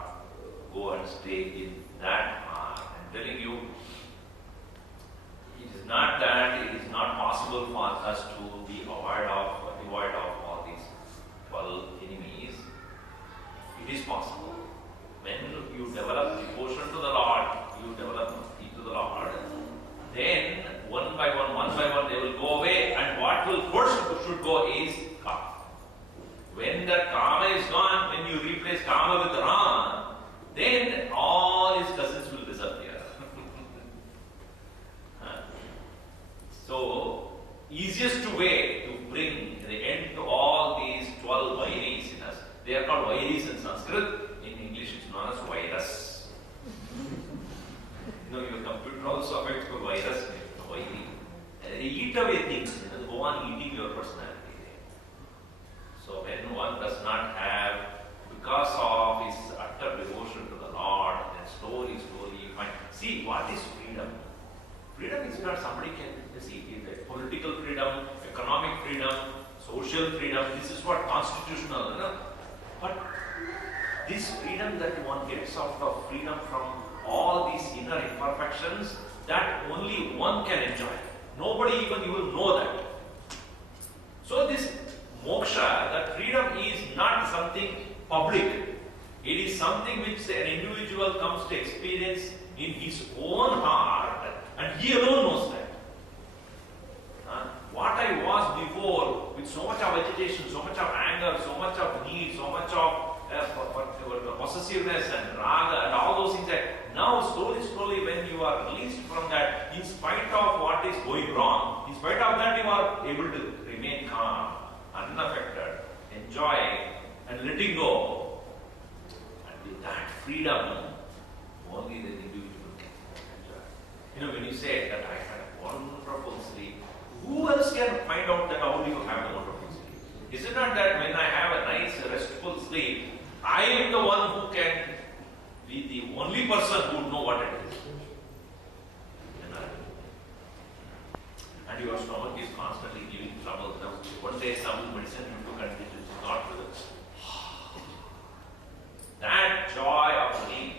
go and stay in that heart. I'm telling you, it is not that it is not possible for us to be devoid of all these 12 enemies. It is possible. When you develop devotion to the Lord, you develop bhakti to the Lord, then one by one, they will go away, and what will first should go is Kama. When that Kama is gone, when you replace Kama with Ram, then all his cousins will disappear. So, easiest way to bring the end to all these 12 vairis in us, they are called vairis in Sanskrit. In English, it's known as virus. Your computer also affects the virus, vairi. Eat away things, go on eating your personality. So, when one does not have, because of his utter devotion to the Lord, then slowly you find. See, what is freedom? Freedom is not somebody can see it. Political freedom, economic freedom, social freedom. This is what constitutional. But this freedom that one gets out of freedom from all these inner imperfections, that only one can enjoy. Nobody even will know that. So this moksha, that freedom is not something public. It is something which an individual comes to experience in his own heart, and he alone knows that. What I was before, with so much of agitation, so much of anger, so much of need, so much of possessiveness and raga and all those things, that now slowly when you are released from that, in spite of what is going wrong, in spite of that you are able to remain calm, unaffected, enjoy and letting go. And with that freedom, only the individual can enjoy. When you say that I had a wonderful sleep, who else can find out that how do you have a wonderful sleep? Is it not that when I have a nice restful sleep, I am the one who can be the only person who would know what it is? And your stomach is constantly giving trouble. One day some medicine you took and it is not with us. That joy of relief.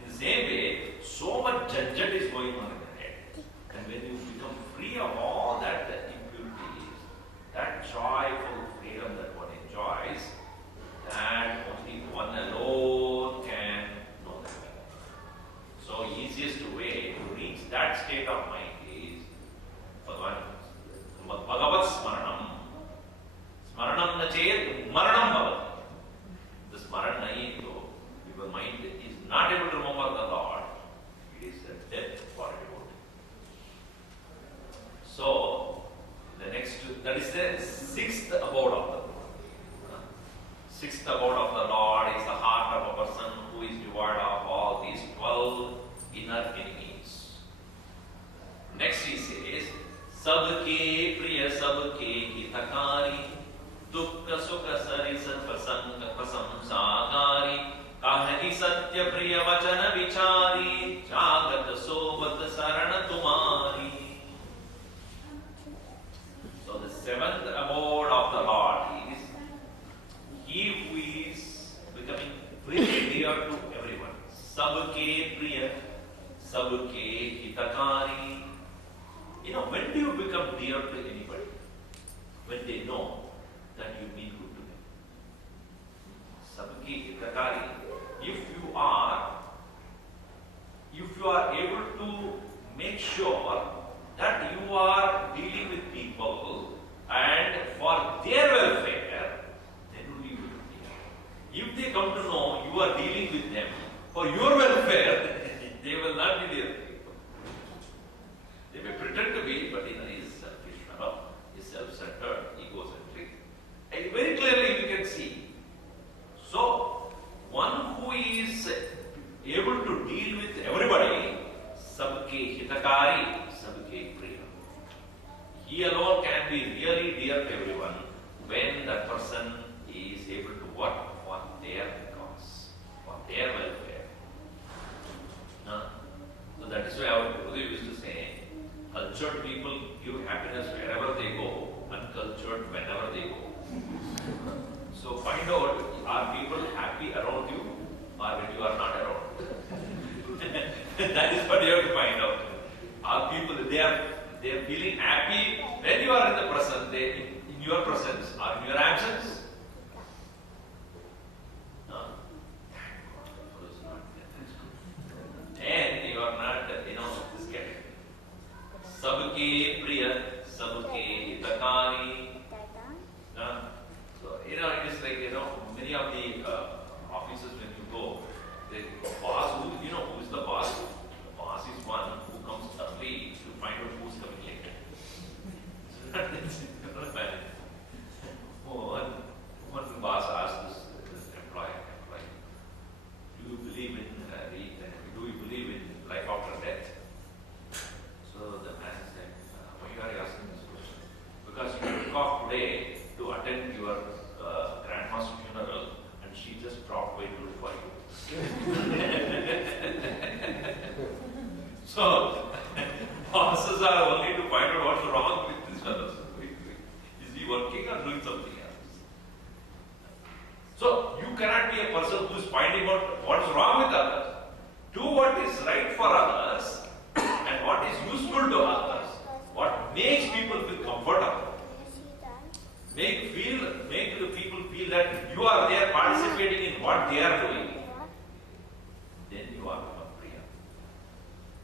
In the same way, so much janjat is going on in the head. And when you become free of all that impurities, that joyful freedom that one enjoys, that only one alone can know that. So easiest way to reach that state of mind is That is the sixth abode of the Lord. Sixth abode of the Lord is the heart of a person who is devoid of all these 12 inner enemies. Next he says, Sabke priya sabke hitakari, dukka sukha sarisa prasanga prasamsagari, kahani satya priya vachana vichari, jagat sobat sarana tumari. So the seventh abode of the Lord is he who is becoming very dear to everyone. Sabke priya, sabke hitakari. You know, when do you become dear to anybody? When they know that you mean good to them. Sabke hitakari. If you are able to make sure that you are dealing with people and for their welfare, then will be good. If they come to know you are dealing with them for your welfare, they will not be there. They may pretend to be, but he is selfish, is self-centered, egocentric. And very clearly you can see. So, one who is able to deal with everybody, sabke hitakari, sabke priya. He alone can be really dear to everyone when that person is able to work for their cause, for their welfare. So that is why our Gurudev used to say, cultured people give happiness wherever they go, uncultured whenever they go. So find out, are people happy around you or when you are not around? That is what you have to find out. Are people, they are feeling happy when you are in the present, in your presence or in your absence? No? And you are not, this category. Sabke priya, sabke hitakari. So, it is like, many of the offices when you go, the boss, who is the boss? The boss is one who comes early to find out who's coming late. One boss asked this employee, do you believe in life after death? So the man said, why are you asking this question? Because you took off today to attend your grandma's funeral and she just dropped by to for you. So, bosses are only to find out what's wrong with this fellow. Is he working or doing something else? So, you cannot be a person who is finding out what's wrong with others. Do what is right for others and what is useful to others. What makes people feel comfortable. Make the people feel that you are there participating in what they are doing. Then you are priya.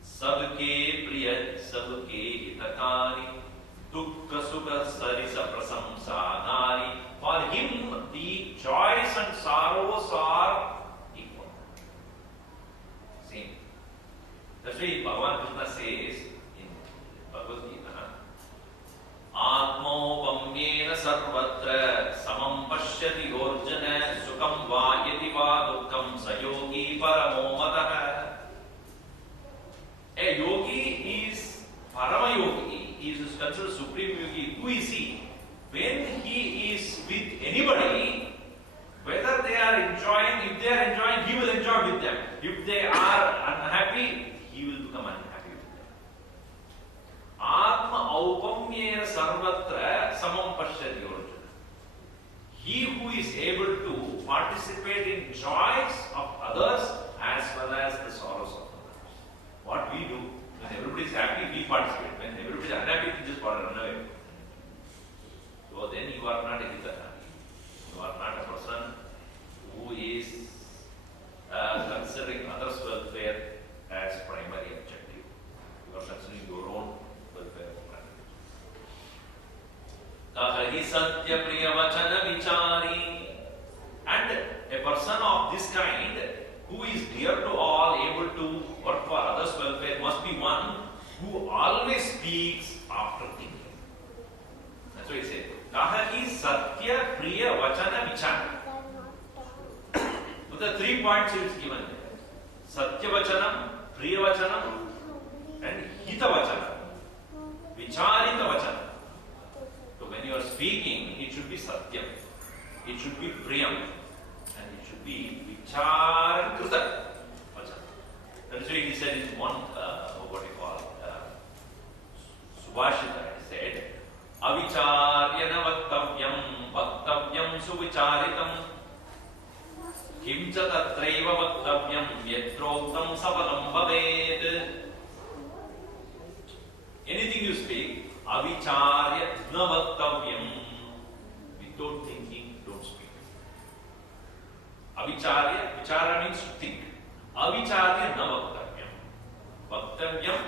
Sabke priya, sabke hitakari, dukka sukha sarisa prasamsadari. For him, the joys and sorrows are equal. Same. That's why Bhagavan Krishna says in Bhagavad Gita, Atmopamyena sarvatra samam pashyati orjana sukam va yati va dukkam sayogi paramo matah. A yogi is parama yogi, he is considered supreme yogi. Who is he? When he is with anybody, whether they are enjoying, if they are enjoying, he will enjoy with them. If they are unhappy, he will become unhappy with them. Atma aupamyena sarvatra samam pashyati orjuna. He who is able to participate in joys of others as well as the sorrows of others. What we do, when everybody is happy, we participate. When everybody is unhappy, we just run away. So then you are not a hitakari. You are not a person who is considering others' welfare as primary objective. You are considering your own welfare as primary. Kahahi satya priya vachana vichari. And a person of this kind who is dear to all, able to work for others' welfare, must be one who always speaks after thinking. That's what he said. Kahahi Satya Priya Vachana Vichara. With the 3 points it is given there. Satya Vachanam, Priya Vachanam, and Hita Vachanam. Vicharita Vachanam. So when you are speaking, it should be Satyam, it should be Priyam, and it should be Vicharkrita Vachanam. That's why he said in one, what you call, Subhashita, he said, Avicharyana Vaktavyam, Vaktavyam Suvicharitam, Kimcha Tatraiva Vaktavyam, Yetroktam Savalam Bhaved. Anything you speak, Avicharya Navaktavyam, without thinking, don't speak. Avicharya, Vichara means to think. Avicharya Navaktavyam. Vaktavyam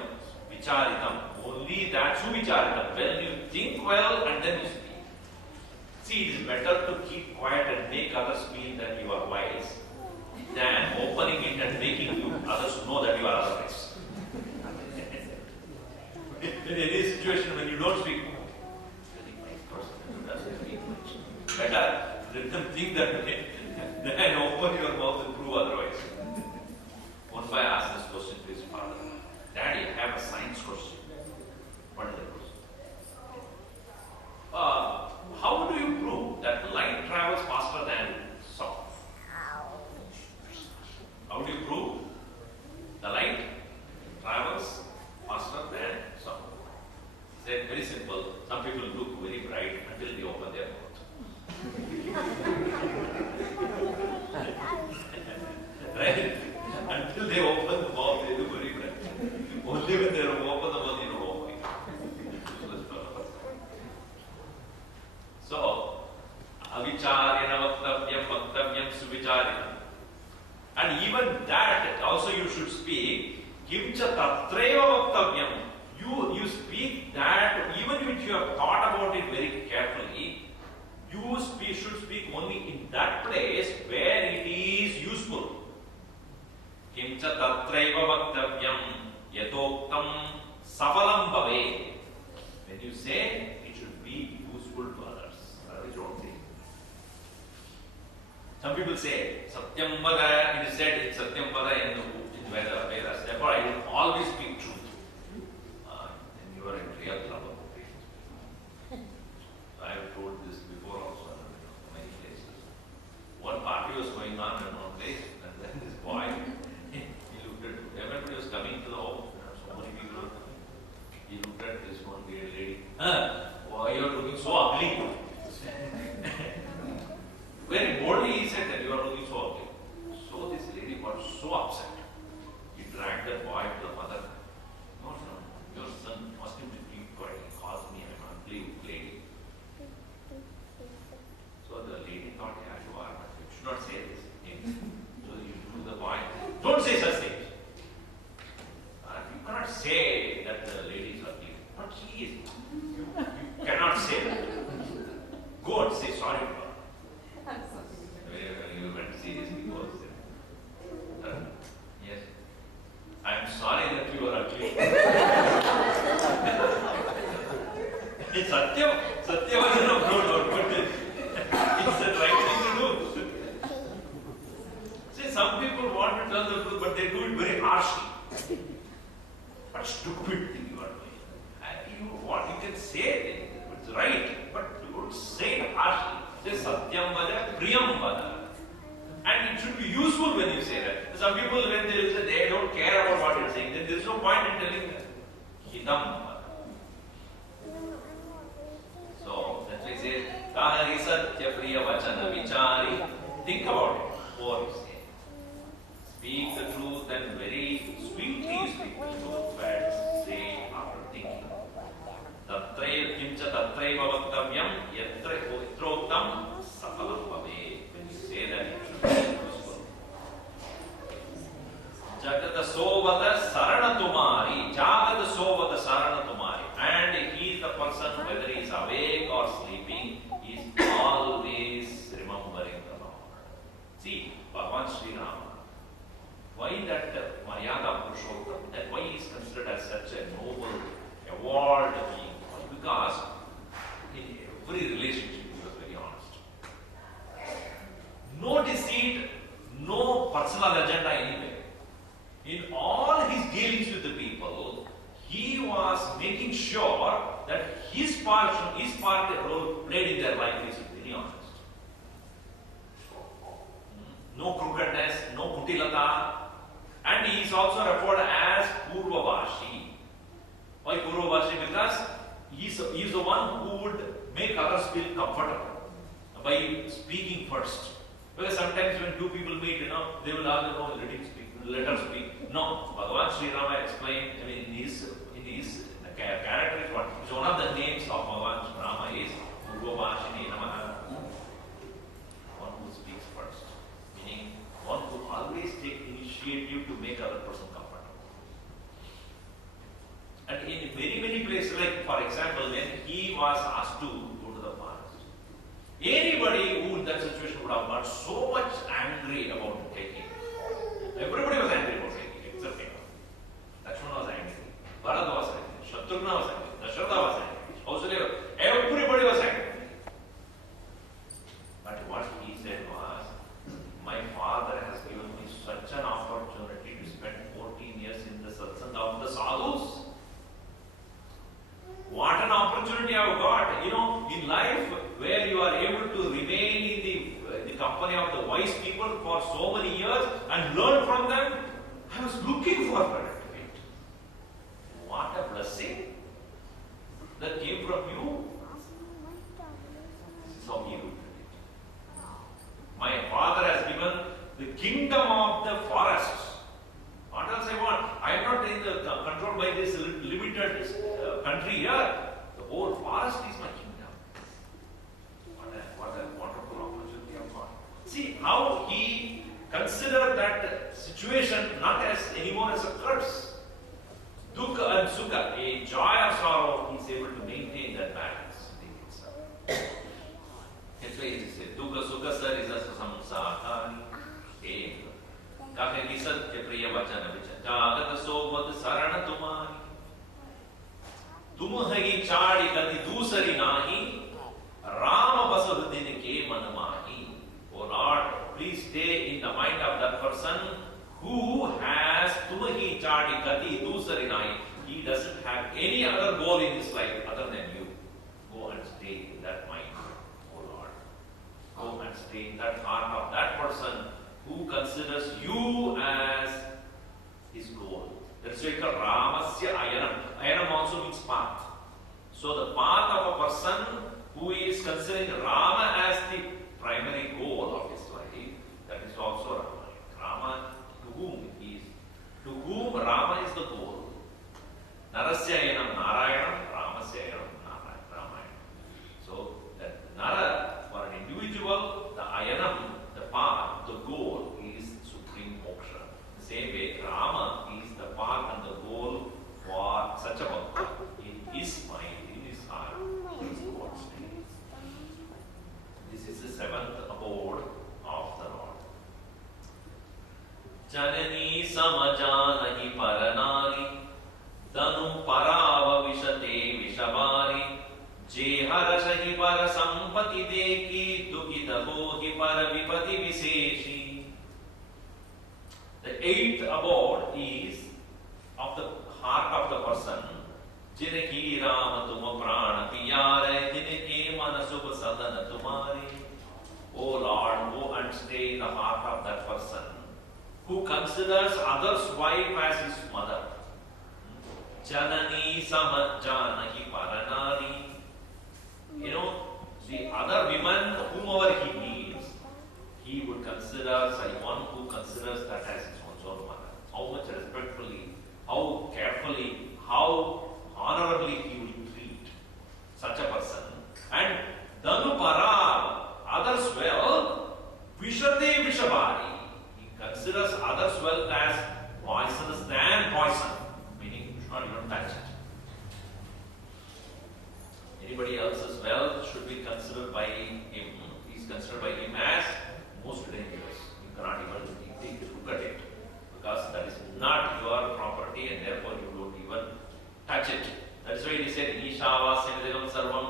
Vicharitam. Only that Suvicharitam. When you think well and then you speak. See, it is better to keep quiet and make others feel that you are wise than opening it and making others know that you are otherwise. In any situation when you don't speak, better let them think that way than open your mouth and prove otherwise. One boy asked this question to his father, Daddy, I have a science question. What is that question? How do you prove that light travels faster than sound? How do you prove the light travels faster than sound? He said, very simple. Some people look very bright until they open their mouth. Right? Until they open the mouth, they look very bright. Only when they open the mouth, you know, oh my God. So, Avicharyana Vaktavyam Vaktavyam Suvicharinam. And even that also you should speak. Kimcha Tatraiva Vaktavyam. You speak that even if you have thought about it very carefully, you should speak only in that place where it is useful. Kimcha Tatraiva Vaktavyam Yatoktam Safalam Bhave. When you say, it should be useful to others. Otherwise, don't say. Some people say, Satyam Vada, it is said in Satyam Vada in Vedas. Therefore, I will always speak truth. Then you are in real trouble. I have told this before also in many places. One party was going on in one place, and then this boy, he looked at, everybody was coming to the home, so many people were coming. He looked at this one lady, why you are looking so ugly? Very boldly he said that you are looking so ugly. So this lady got so upset. He dragged the boy to the mother. No, your son must have to keep quiet. He calls me an ugly lady. So the lady thought, yeah, you are, but you should not say this. So you do the boy, don't say such things. You cannot say that the lady is ugly. But he is. You cannot say that. Go and say sorry to her. You went seriously because yes, I am sorry that you are ugly. It's Satyam, no, but it's the right thing to do. See, some people want to tell the truth, but they do it very harshly. What stupid thing you are doing. You can say it's right, but you don't say it harshly. Say Satyam Vada, Priyam Vada. And it should be useful when you say that. Some people, when they say they don't care about what you're saying, then there's no point in telling them. Hitam. So, that's why he says, Kahari Satya Priya Vachana Vichari. Think about it before you say. Speak the truth and very sweetly you speak the truth, but say after thinking. Tatraiva Kimcha Tatraiva Vaktavyam Yatroktam Safalam Bhave. When you say that, it should be useful. Jagata Sovata Sarana Tumari. Jagata Sovata Sarana Tumari. And he is the person, whether he is awake or sleeping, he is always remembering the Lord. See, Bhagavan Sri Rama. Why that Maryada Purushottam? That why he is considered as such a noble, award being? Because in every relationship, making sure that his part role played in their life is very honest. No crookedness, no kutilata. And he is also referred as Purvavashi. Why Purvavashi? Because he is the one who would make others feel comfortable by speaking first. Because sometimes when two people meet, they will ask, let her speak. No, Bhagavan Sri Rama explained, in his character is what? One of the names of Bhagavan Rama is Purvavashini Namaha. One who speaks first. Meaning, one who always takes initiative to make other person comfortable. And in very many places, like for example, when he was asked to go to the forest, anybody who in that situation would have got so much angry about taking. Everybody was angry about taking, except him. Lakshmana was angry, Bharata was angry, Shatrugna was angry, Dasharatha was angry, Kaushalya, everybody was angry. But what he said was, my father has given me such an opportunity to spend 14 years in the satsang of the sadhus. What an opportunity I have got. In life where you are able to remain in the company of the wise people for so many years and learn from them, I was looking forward to it. What a blessing that came from you. This is how he looked at it. My father has given the kingdom of the forests. What else I want? I am not controlled by this limited country here. The whole forest is my kingdom. What a wonderful opportunity I've got. See how he considered that situation not as anymore as a curse. Dukkha and sukha, a joy or sorrow, he is able to maintain that balance. That's why he says, Dukkha sukha sarisa samsakani eva. Kahe nisat ke priya vachana vicha. Jagat sobat sarana tumani. Tumhahi chadi kati dusari nahi. Rama basudin ke manamahi. Oh Lord, please stay in the mind of that person who has tumhahi chadi kati dusari nahi. He doesn't have any other goal in his life other than you. Go and stay in that mind, oh Lord. Go and stay in that heart of that person who considers you as his goal. That's why it's called Ramasya Ayanam. Ayanam also means path. So the path of a person who is considering Rama as the primary goal of his life, that is also Rama. Rama, to whom Rama is the goal. Narasya Ayanam Narayanam, Ramasya Ayanam Ramayana. So that Nara, for an individual, the Ayanam, the path, the goal is supreme moksha. The same way, Rama is the path and the goal for such a bhakta. In his mind, in his heart, is God's name. This is the seventh abode of the Lord. Janani samajanahi paranari danu parava vishate vishavari Jeharashahi para sampati deki dukita hohi para vipati viseshi. The eighth abode is of the heart of the person. Jinaki Rama tuma prana piyare jinaki manasubha sadana tumari. O Lord, go and stay in the heart of that person who considers others' wife as his mother. Janani samajjanahi paranari. The other women, whomever he meets, he would consider one who considers that as his own mother. How much respectfully, how carefully, how honorably he will treat such a person. And Dhanupara, others' wealth, Vishade Vishabari. He considers others' wealth as poisonous than poison, meaning you should not even touch it. Anybody else's wealth should be considered by him. He is considered by him as most dangerous. You cannot even look at it because that is not your property and therefore you don't even touch it. That is why he said, Ishavasyam sarvam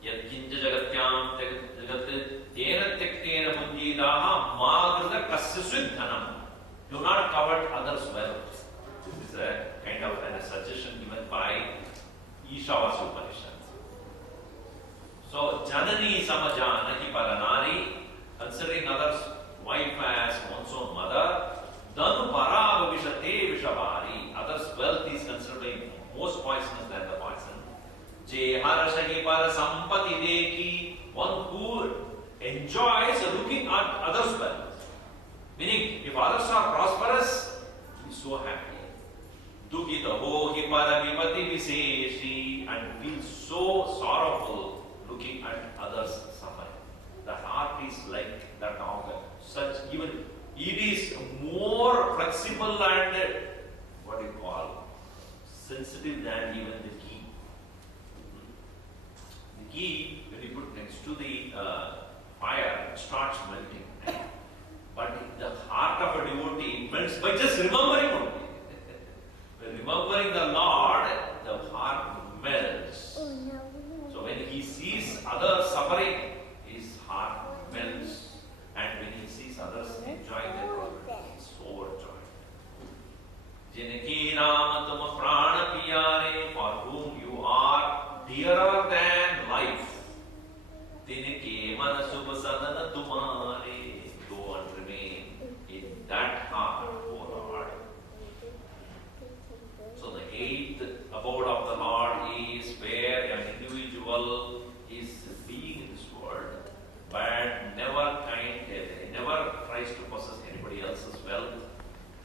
yadkinja jagatyam jagat tena tektena bunjidaha magrita kasya siddhanam. Do not covet others' wealth. This is a kind of a suggestion given by Ishavasyam Ishavasya Upanishad. So, Janani Samajanaki Paranari, considering others' wife as one's own mother, Danu Parava Vishate Vishavari, others' wealth is considered most poisonous than the poison. Je Harashaki Para Sampati Deki, one who enjoys looking at others' wealth. Meaning, if others are prosperous, he is so happy. Dukita ho hi para vipati viseshi, and feels so sorrowful looking at others suffering. The heart is like that organ. Such even it is more flexible and what do you call sensitive than even the key. The key, when you put next to the fire, it starts melting. But the heart of a devotee melts by just remembering only. By remembering the Lord, the heart melts. So when he sees others suffering, his heart melts. And when he sees others enjoying their prosperity, he is so overjoyed. Jinaki Ram Tuma Prana Piyare, for whom you are dearer than life. Tinike Manasubha Sadana Tumare, go and remain in that heart, O Lord. So the eighth abode of the Lord is where an individual is being in this world, but never tries to possess anybody else's wealth,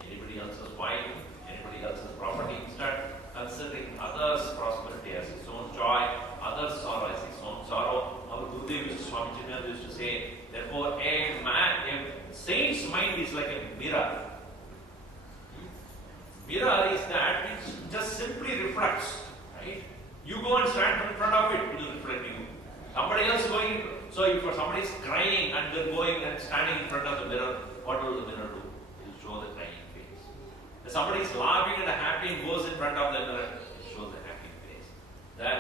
anybody else's wife, anybody else's property. Instead, considering others' prosperity as his own joy, others' sorrow as his own sorrow. Our Gurudev Swami Ishwarananda used to say, therefore, a saint's mind is like a mirror. Mirror is that it just simply reflects, right? You go and stand in front of it, it will reflect you. Somebody else going, so if somebody is crying and they're going and standing in front of the mirror, what will the mirror do? It will show the crying face. If somebody is laughing and happy and goes in front of the mirror, it will show the happy face.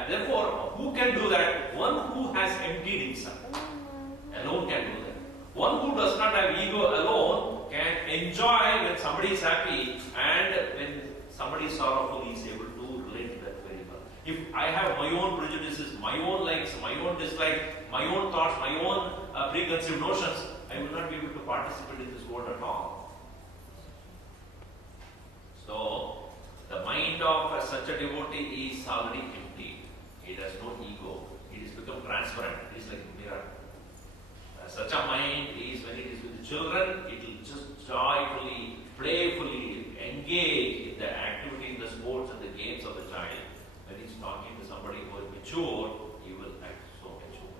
Therefore, who can do that? One who has emptied himself alone can do that. One who does not have ego alone can enjoy when somebody is happy, and when somebody is sorrowful, he is able to relate to that very well. If I have my own prejudices, my own likes, my own dislikes, my own thoughts, my own preconceived notions, I will not be able to participate in this world at all. So, the mind of such a devotee is already empty. It has no ego. It has become transparent. It is like a mirror. Such a mind is, when it is with the children, it will just joyfully, playfully engage in the activity, in the sports and the games of the child. When he is talking to somebody who is mature, he will act so mature.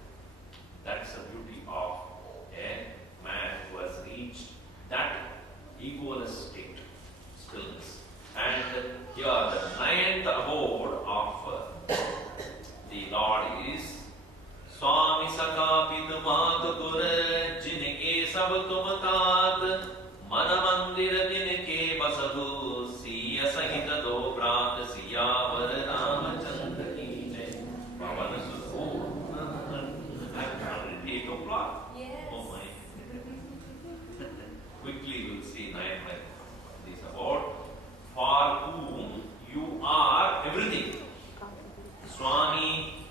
That's the beauty of a man who has reached that egoless state, stillness. And here, the ninth abode of the Lord is Swami Saka Pidumat Kura Jinike Sabatumatat Manamandir Dinike Basabu Siya Sahita Dobrat Siya Varama Chandrakine Pavana Sudhu. I'm ready to plot. Yes. Oh my. Quickly we'll see 9 this about for whom you are everything. Swami,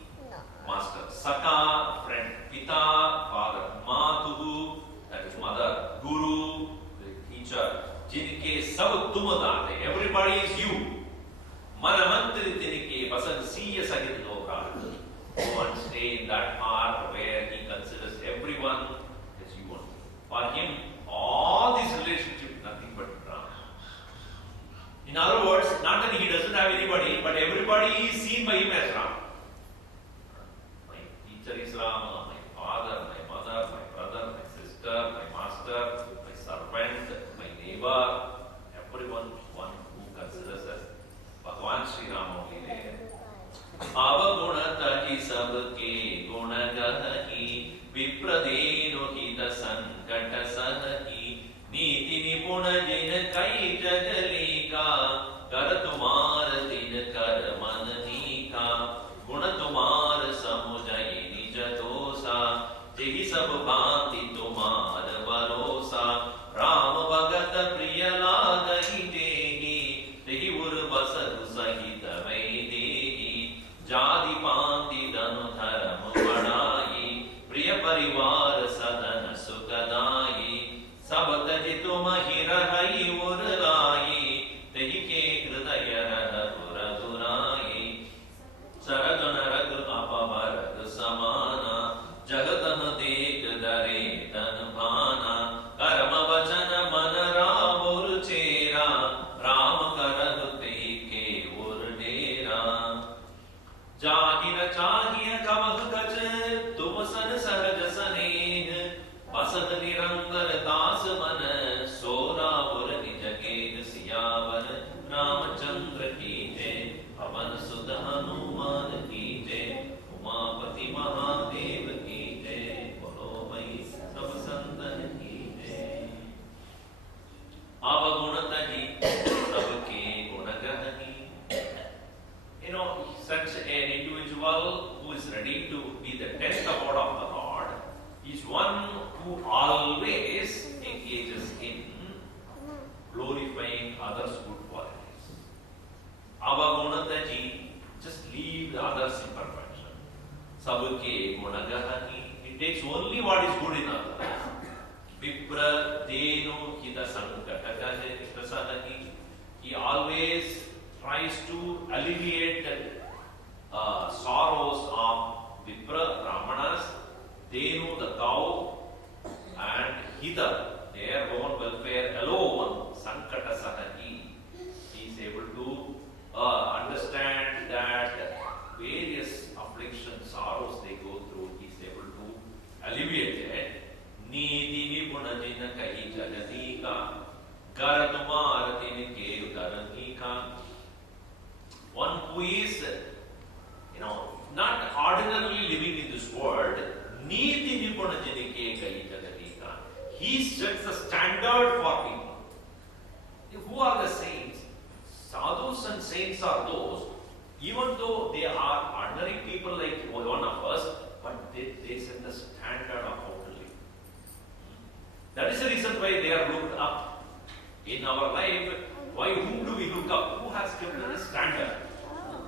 master. Saka, friend. Pita, father. Matuhu, that is mother. Guru, the teacher. Jinike sab tumadate. Everybody is you. Manamantri jinike basad siya sahit loka. Go and stay in that heart where he considers everyone as you want. For him, all these relationships, nothing but drama. In other words, not that he doesn't have anybody, but everybody is seen by him as Ram. My teacher is Rama, my father, my mother, my brother, my sister, my master, my servant, my neighbor, everyone, one who considers us Bhagavan Shri Ram only there. Avagunata hi sabke gunagahi vipradeno hita sankata sahi niti nipuna jina kai jagalika karatumara din karmananika gunatumara samujai nijatosa jehi sab bhanti tumara barosa Ram bhagat priya lagahi tehi tehi ur basadu sahita vai dehi ja आदि पांति धनु धर्म बढ़ाई प्रिय परिवार सदन सुखदाई सब तजि तुम ही रहई उर लाई तेहि के हृदय रह पुर दुराई सरग नरग अपवरग समाना जगतन देख दरे तन भाना कर्म वचन मन राम चेरा राम करह तेहि के उर डेरा जाहिर चाहिए कमह कच तुम सन सहज सनेह बसत निरंतर दास मन सोरा उर निज गेह सियावर रामचंद्र की जय पवन सुत हनुमान की जय उमापति महादेव की जय बोलो भाई सब संतन की जय अवगुण तजी सबके गुण गहनी. Such an individual who is ready to be the 10th abode of the Lord is one who always engages in glorifying others' good qualities. Avagunataji, just leave the others' imperfection. Sabke gunagahani, it takes only what is good in others. Vipra denu hita sankatakahe prasadahi, he always tries to alleviate the sorrows of Vipra, Brahmanas, Denu, the cow, and Hita, their own welfare alone, Sankata Sahaji. He is able to understand that various afflictions, sorrows they go through, he is able to alleviate it. Niti Nipunajina Kahi Jaganika, Garadumartin Kev Garanika. One who is, not ordinarily living in this world, Niti Nipunajinike Kai Jagatika. He sets the standard for people. Who are the saints? Sadhus and saints are those, even though they are ordinary people like one of us, but they set the standard of how to live. That is the reason why they are looked up. In our life, whom do we look up? Who has given a standard?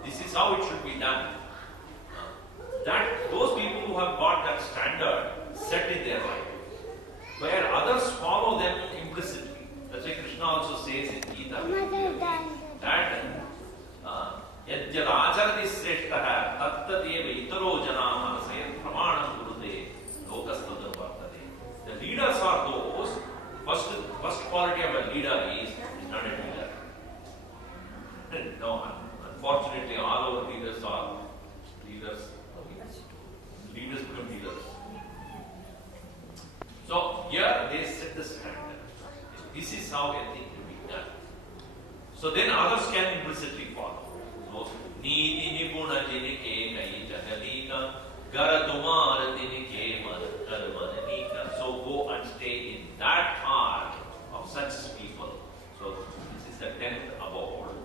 This is how it should be done. Those people who have got that standard set in their life, where others follow them implicitly. That's why Krishna also says in Gita that Yajyaracharati sreshtaha tattadeva itaro janama sayat pramanam kurute lokastadam vartate. The leaders are those, first quality of a leader is not a leader. No, unfortunately all our leaders are leaders. Leaders become leaders. So here they set the standard. This is how a thing will be done. So then others can implicitly follow. So Niti Nipuna Jinike Kai Jagadika Garadumara Dinike Madharmananika. So go and stay in that heart of such people. So this is the 10th abode.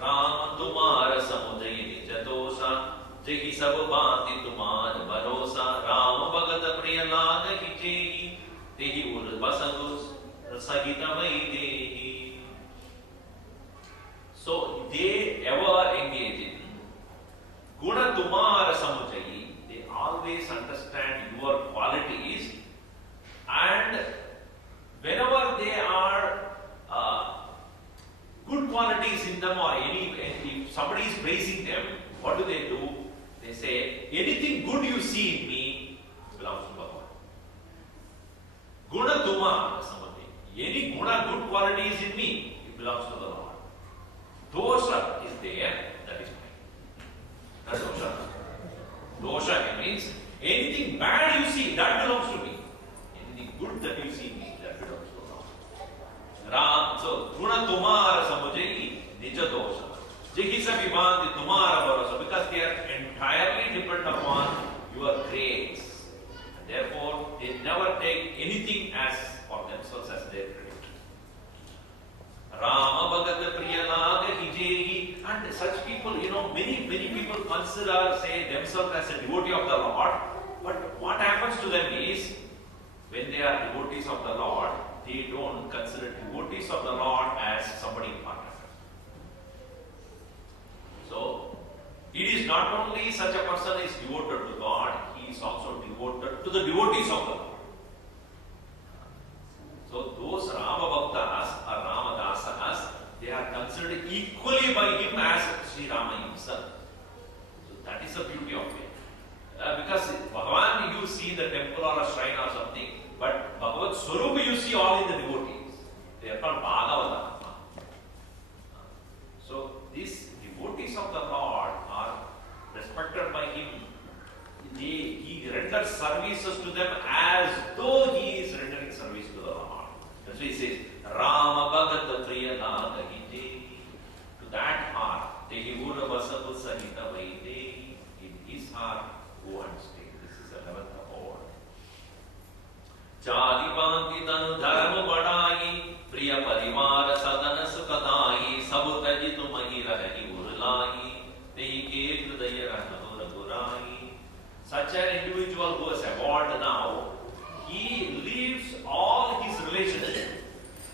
Ram Tumara Samudayini Jatosha Jehi sab bhaati tumar bharosa Ram bhagat priya lag hichehi Tehi ur basadus rasagita vaidehi. So they ever engage in Guna tumara samujayi. They always understand your qualities, and whenever they are good qualities in them, or if somebody is praising them, what do? They say, anything good you see in me belongs to Bhagavan. Guna tuma samadhi. Any guna, good quality is in me, it belongs to the Lord. Dosha is there, that is mine. That's dosha. Dosha means anything bad you see, that belongs to me. Anything good that you see in me, that belongs to the Lord. Ram, so guna tumara samujai nija dosha. Jihisa vibandi tumara bharosa, because they are entirely dependent upon your grace. And therefore, they never take anything as for themselves as their credit. Rama bhagat priyalaga hijehi. And such people, many people say themselves as a devotee of the Lord. But what happens to them is, when they are devotees of the Lord, they don't consider devotees of the Lord as somebody important. So, It is not only such a person is devoted to God, he is also devoted to the devotees of the Lord. So those Rama Bhaktas or Ramadasas, they are considered equally by him as Sri Rama himself. So that is the beauty of it. Because Bhagavan you see in the temple or a shrine or something, but Bhagavad Swarupa you see all in the devotees. They are called Bhagavata. So these devotees of the Lord are respected by him. He renders services to them as though he is rendering service to the Lord. That's why he says, Rama Bhagat Priya Nagahite. To that heart, Tehivura Vasapu Sahita Vaide. In his heart, go and stay. This is the 11th award. Chadi Panti Tanu Dharma Badai. Priya Parivara Sadhana Sukadai. Sabutajitu Mahira Hari Urlai. Teike Hridaya Ranadura Gurai. Such an individual who has evolved now, he leaves all his relationships.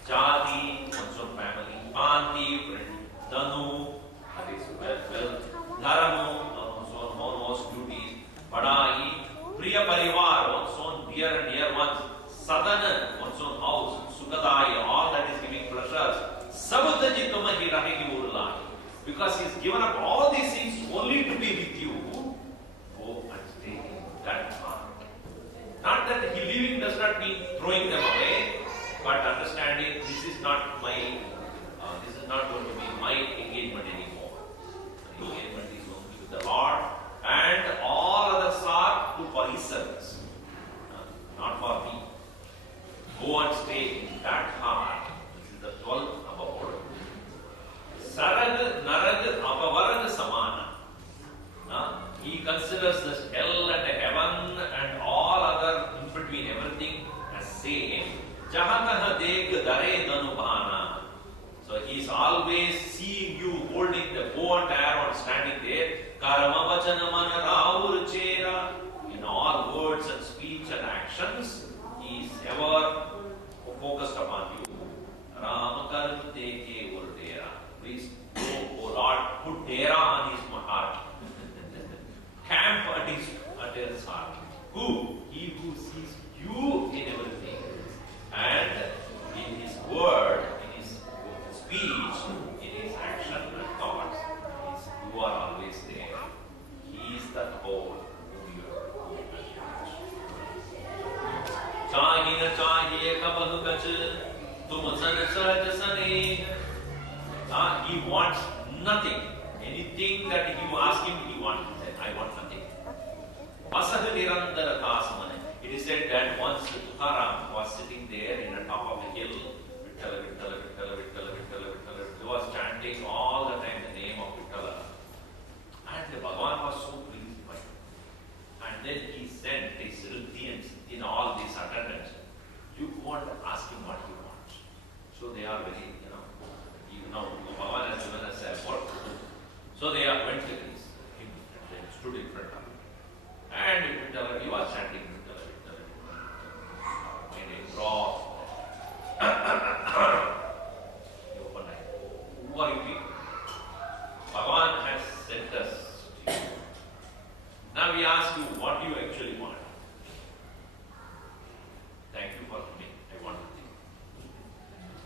Jati, one's own family, Panti, friend, Danu, that is wealth, Dharamu, one's own most duties, Padai, Priya Parivar, one's own dear and dear ones, Sadhana, one's own house, Sukadai, all that is giving pleasures, Sabutajitumah Hirahiki Urlai. Because he has given up all these things only to be with you. Go and stay in that heart. Not that he leaving does not mean throwing them away, but understanding this is not my, this is not going to be my engagement anymore. The engagement is only with the Lord, and all others are for his service, not for me. Go and stay in that heart. This is the 12th above. Sarag Narag Apavarag Samana. He considers this hell and heaven and all other in between everything as same. Jahataha Dek Dare Danubhana. So he is always seeing you holding the bow and arrow and standing there. Karma Vachana Manaraur Chera. In all words and speech and actions, he is ever focused upon you. Rama Karma Deke Urdera. Please go, O Lord, put Dera on his heart. Camp at his heart. Who? He who sees you in everything. And in his word, in his speech, in his action and thoughts, you are always there. He is the whole whom you are. Chahina chahiye kabadu kach, tum san sahaj sane. He wants nothing. Anything that you ask him, he wants. I want nothing. Vasaha Nirandara Kasamane. It is said that once Tukaram was sitting there in the top of a hill, Vittala, Vittala, Vittala, Vittala, Vittala, Vittala. He was chanting all the time the name of Vittala. And the Bhagavan was so pleased by it. And then he sent his Rithians in all these attendants. You go and ask him what he wants. So they are very, Bhagavan has given us a work to do. So they went to him and they stood in front of him. And he was chanting Vittala, Vittala, Vittala. Made a cross. He opened eye. Who are you people? Bhagavan has sent us to you. Now we ask you what you actually want. Thank you for me. I want nothing.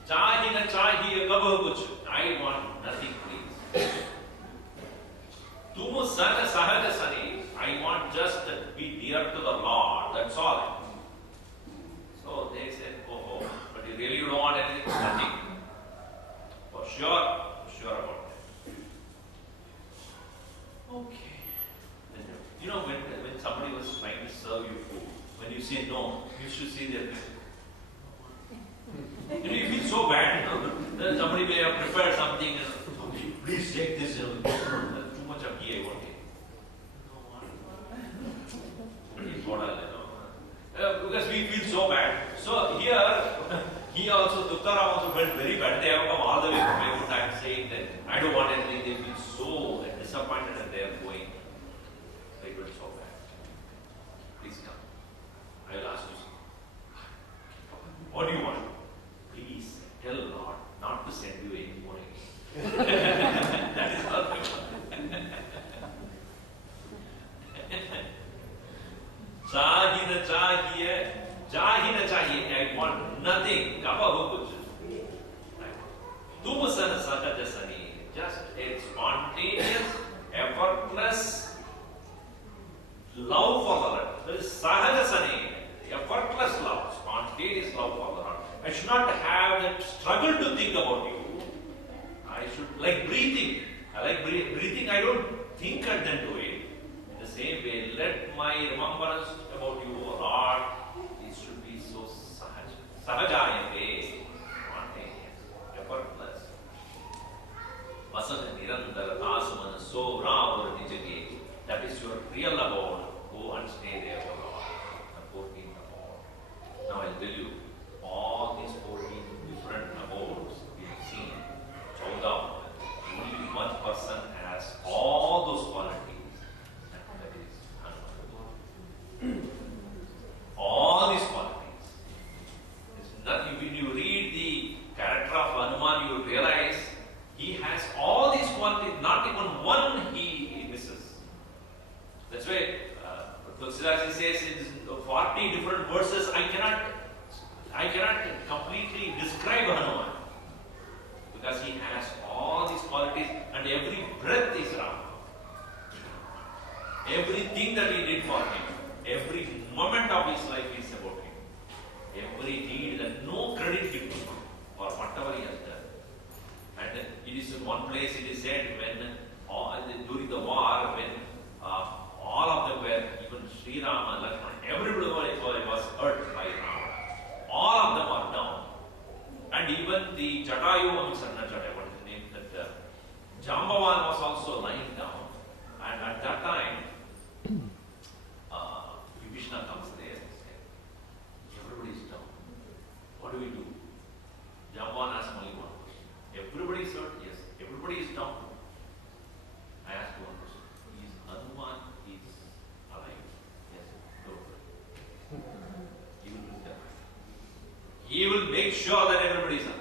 Chahi na chahi kabh kuch. I want nothing, please. Tum san sahaj sani. I want just to be dear to the Lord. That's all. So they said, oh, but you really don't want anything? Nothing. For sure about that. Okay. When somebody was trying to serve you food, when you say no, you should see their face. You feel so bad, Then somebody may have prepared something and please take this. Too much of ghee I want it. Because we feel so bad. So here, he also, Tukaram also felt very bad. They have come all the way from Vaikuntha saying that I don't want anything. They feel so disappointed and they are going. They feel so bad. Please come. I will ask you something. What do you want? Please tell Lord not to send you any more. That is all. न चाहिए, जा ही न चाहिए. I want nothing. Kapa ho kuch. Tum san sahaj sani. Just a spontaneous, effortless love for the Lord. That is sahaj sani. Effortless love, spontaneous love for the Lord. I should not have that struggle to think about you. I should, like breathing. I like breathing. I don't think and then do it. In the same way, let my remembrance about you, O Lord, it should be so sahaj. Sahajayate, spontaneous, effortless. Vasana nirandara asumana so ravar nijage. That is your real abode. Go and stay there, O Lord. The 14th abode. Now I'll tell you, all these 14 different abodes we have seen. 14. Only one person has all those qualities. That is Hanuman. All these qualities. It's nothing. When you read the character of Hanuman, you will realize he has all these qualities. Not even one he misses. That's why Tulsidas says in 40 different verses, I cannot completely describe Hanuman. Because he has all these qualities and every breath is Rama. Everything that he did for him, every moment of his life is about him. Every deed, and no credit given for whatever he has done. And it is in one place it is said when during the war, when all of them were, even Sri Rama, Lakshmana, everybody was hurt by Rama. All of them are down. And even the Jatayu, what is the name? That Jambavan was also lying down. And at that time, Vibhishana comes there and says, everybody is down. What do we do? Jambavan asks only one question. Everybody is hurt? Yes. Everybody is down. I ask one question. Is Hanuman alive? Yes. Don't worry. He will bring them. He will make sure that everybody is happy.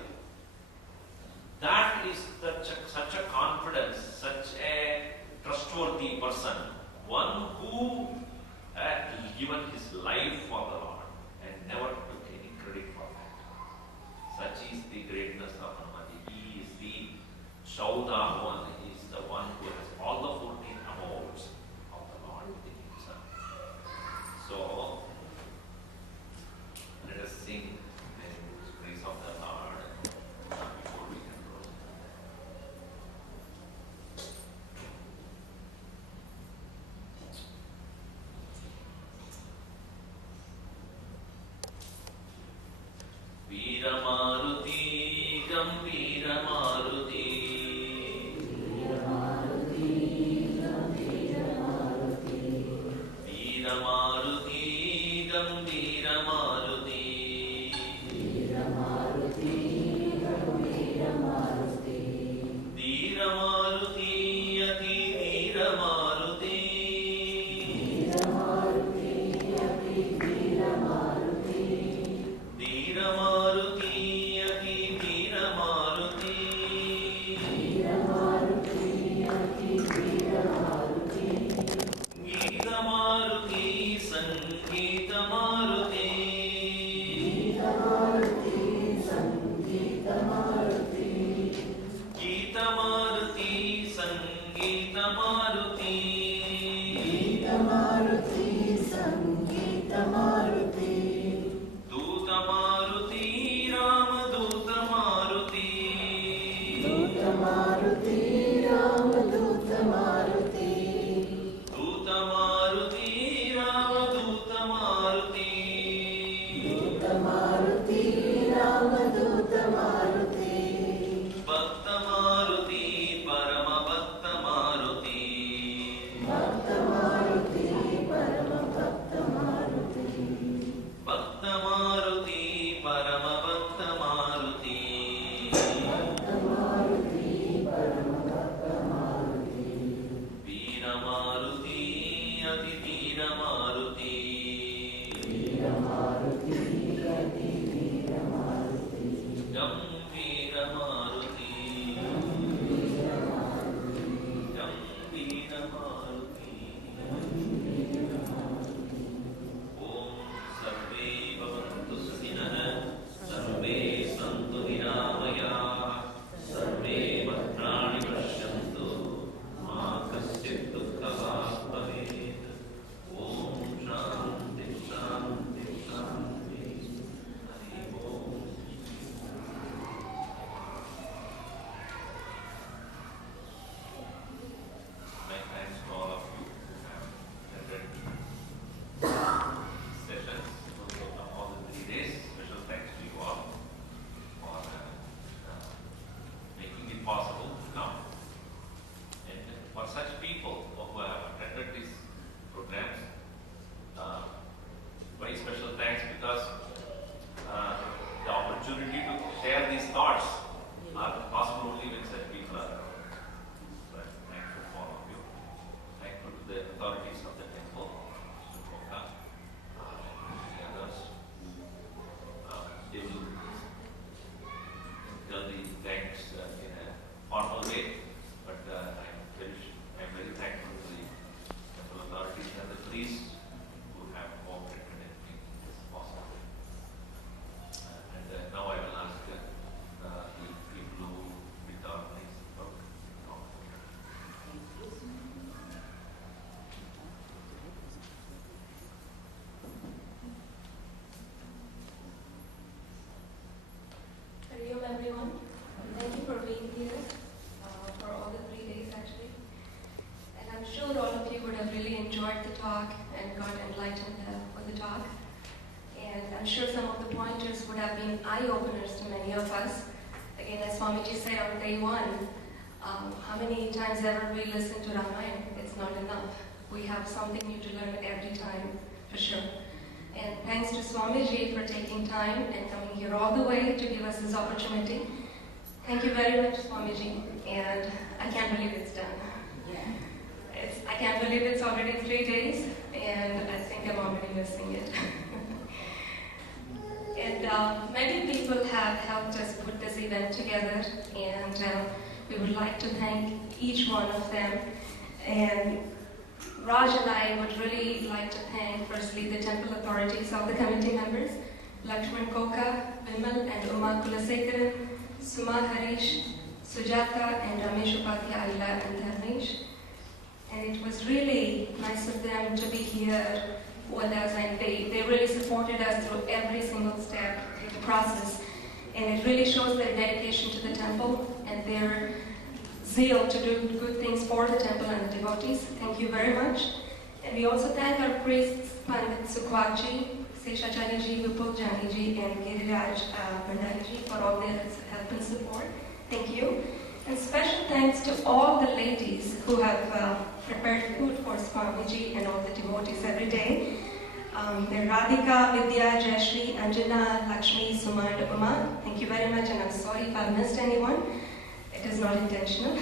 That is such a confidence, such a trustworthy person, one who had given his life for the Lord and never took any credit for that. Such is the greatness of Hanuman. He is the Chauda one. He is the one who has all the 14 abodes of the Lord within himself. So, let us sing the praise of the Lord before we can close. Veera Maruti, Gambira Maruti. Veera Maruti, Gambira Maruti. Veera Maruti, Ati Veera Maruti. Veera Maruti, authorities of the temple, Mr. Koka, and the others, they will tell the thanks in a formal way, but I'm very thankful to the temple authorities and the priests who have cooperated in making this possible. And now I will ask the people who will organize the talk. Hello everyone, thank you for being here for all the 3 days actually. And I'm sure all of you would have really enjoyed the talk and got enlightened with the talk. And I'm sure some of the pointers would have been eye-openers to many of us. Again, as Swamiji said on day one, how many times ever we listen to Ramayana, it's not enough. We have something new to learn every time, for sure. And thanks to Swamiji for taking time and coming here all the way to give us this opportunity. Thank you very much, Swamiji. And I can't believe it's done. I can't believe it's already 3 days, and I think I'm already missing it. And many people have helped us put this event together, and we would like to thank each one of them. And Raj and I would really like to thank firstly the temple authorities of the committee members, Lakshman Koka, Vimal and Uma Kulasekaran, Suma Harish, Sujata and Ramesh Upadhyaya and Dharmesh. And it was really nice of them to be here with us, and they really supported us through every single step of the process. And it really shows their dedication to the temple and their zeal to do good things for the temple and the devotees. Thank you very much. And we also thank our priests, Pandit Sukhwakji, Seshacharyaji, Vipul Janiji, and Giriraj Bhandariji for all their help and support. Thank you. And special thanks to all the ladies who have prepared food for Swamiji and all the devotees every day. They're Radhika, Vidya, Jayashri, Anjana, Lakshmi, Suma, and Uma. Thank you very much, and I'm sorry if I missed anyone. It is not intentional.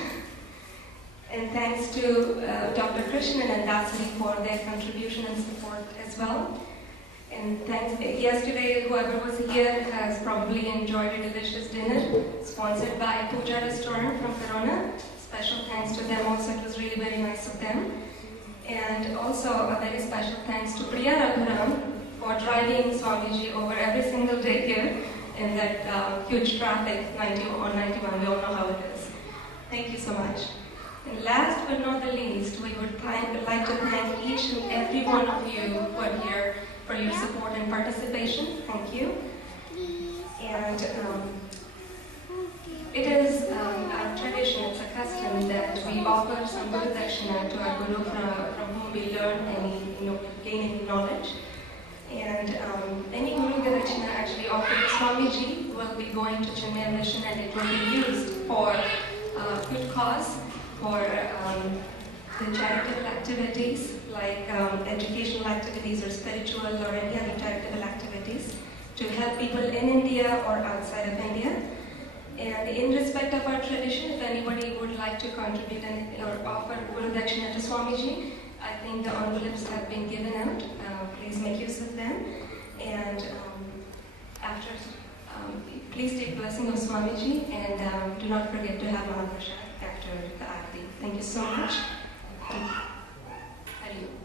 And thanks to Dr. Krishnan and Dasari for their contribution and support as well. And thanks, yesterday whoever was here has probably enjoyed a delicious dinner sponsored by Pooja Restaurant from Corona. Special thanks to them also, it was really very nice of them. And also a very special thanks to Priya Raghuram for driving Swamiji over every single day here in that huge traffic, 90 or 91, we all know how it is. Thank you so much. And last but not the least, we would like to thank each and every one of you who are here for your support and participation. Thank you. And it is our tradition, it's a custom that we offer some Guru Dakshina to our Guru from whom we learn any, gain any knowledge. And any Guru Dakshina actually offered to Swamiji will be going to Chinmaya Mission, and it will be used for good cause, for the charitable activities like educational activities or spiritual or any other charitable activities to help people in India or outside of India. And in respect of our tradition, if anybody would like to contribute or offer Guru Dakshina to Swamiji, I think the envelopes have been given out. Please make use of them. And after, please take blessing of Swamiji, and do not forget to have Mahaprasad after the Aarti. Thank you so much. Hari Om.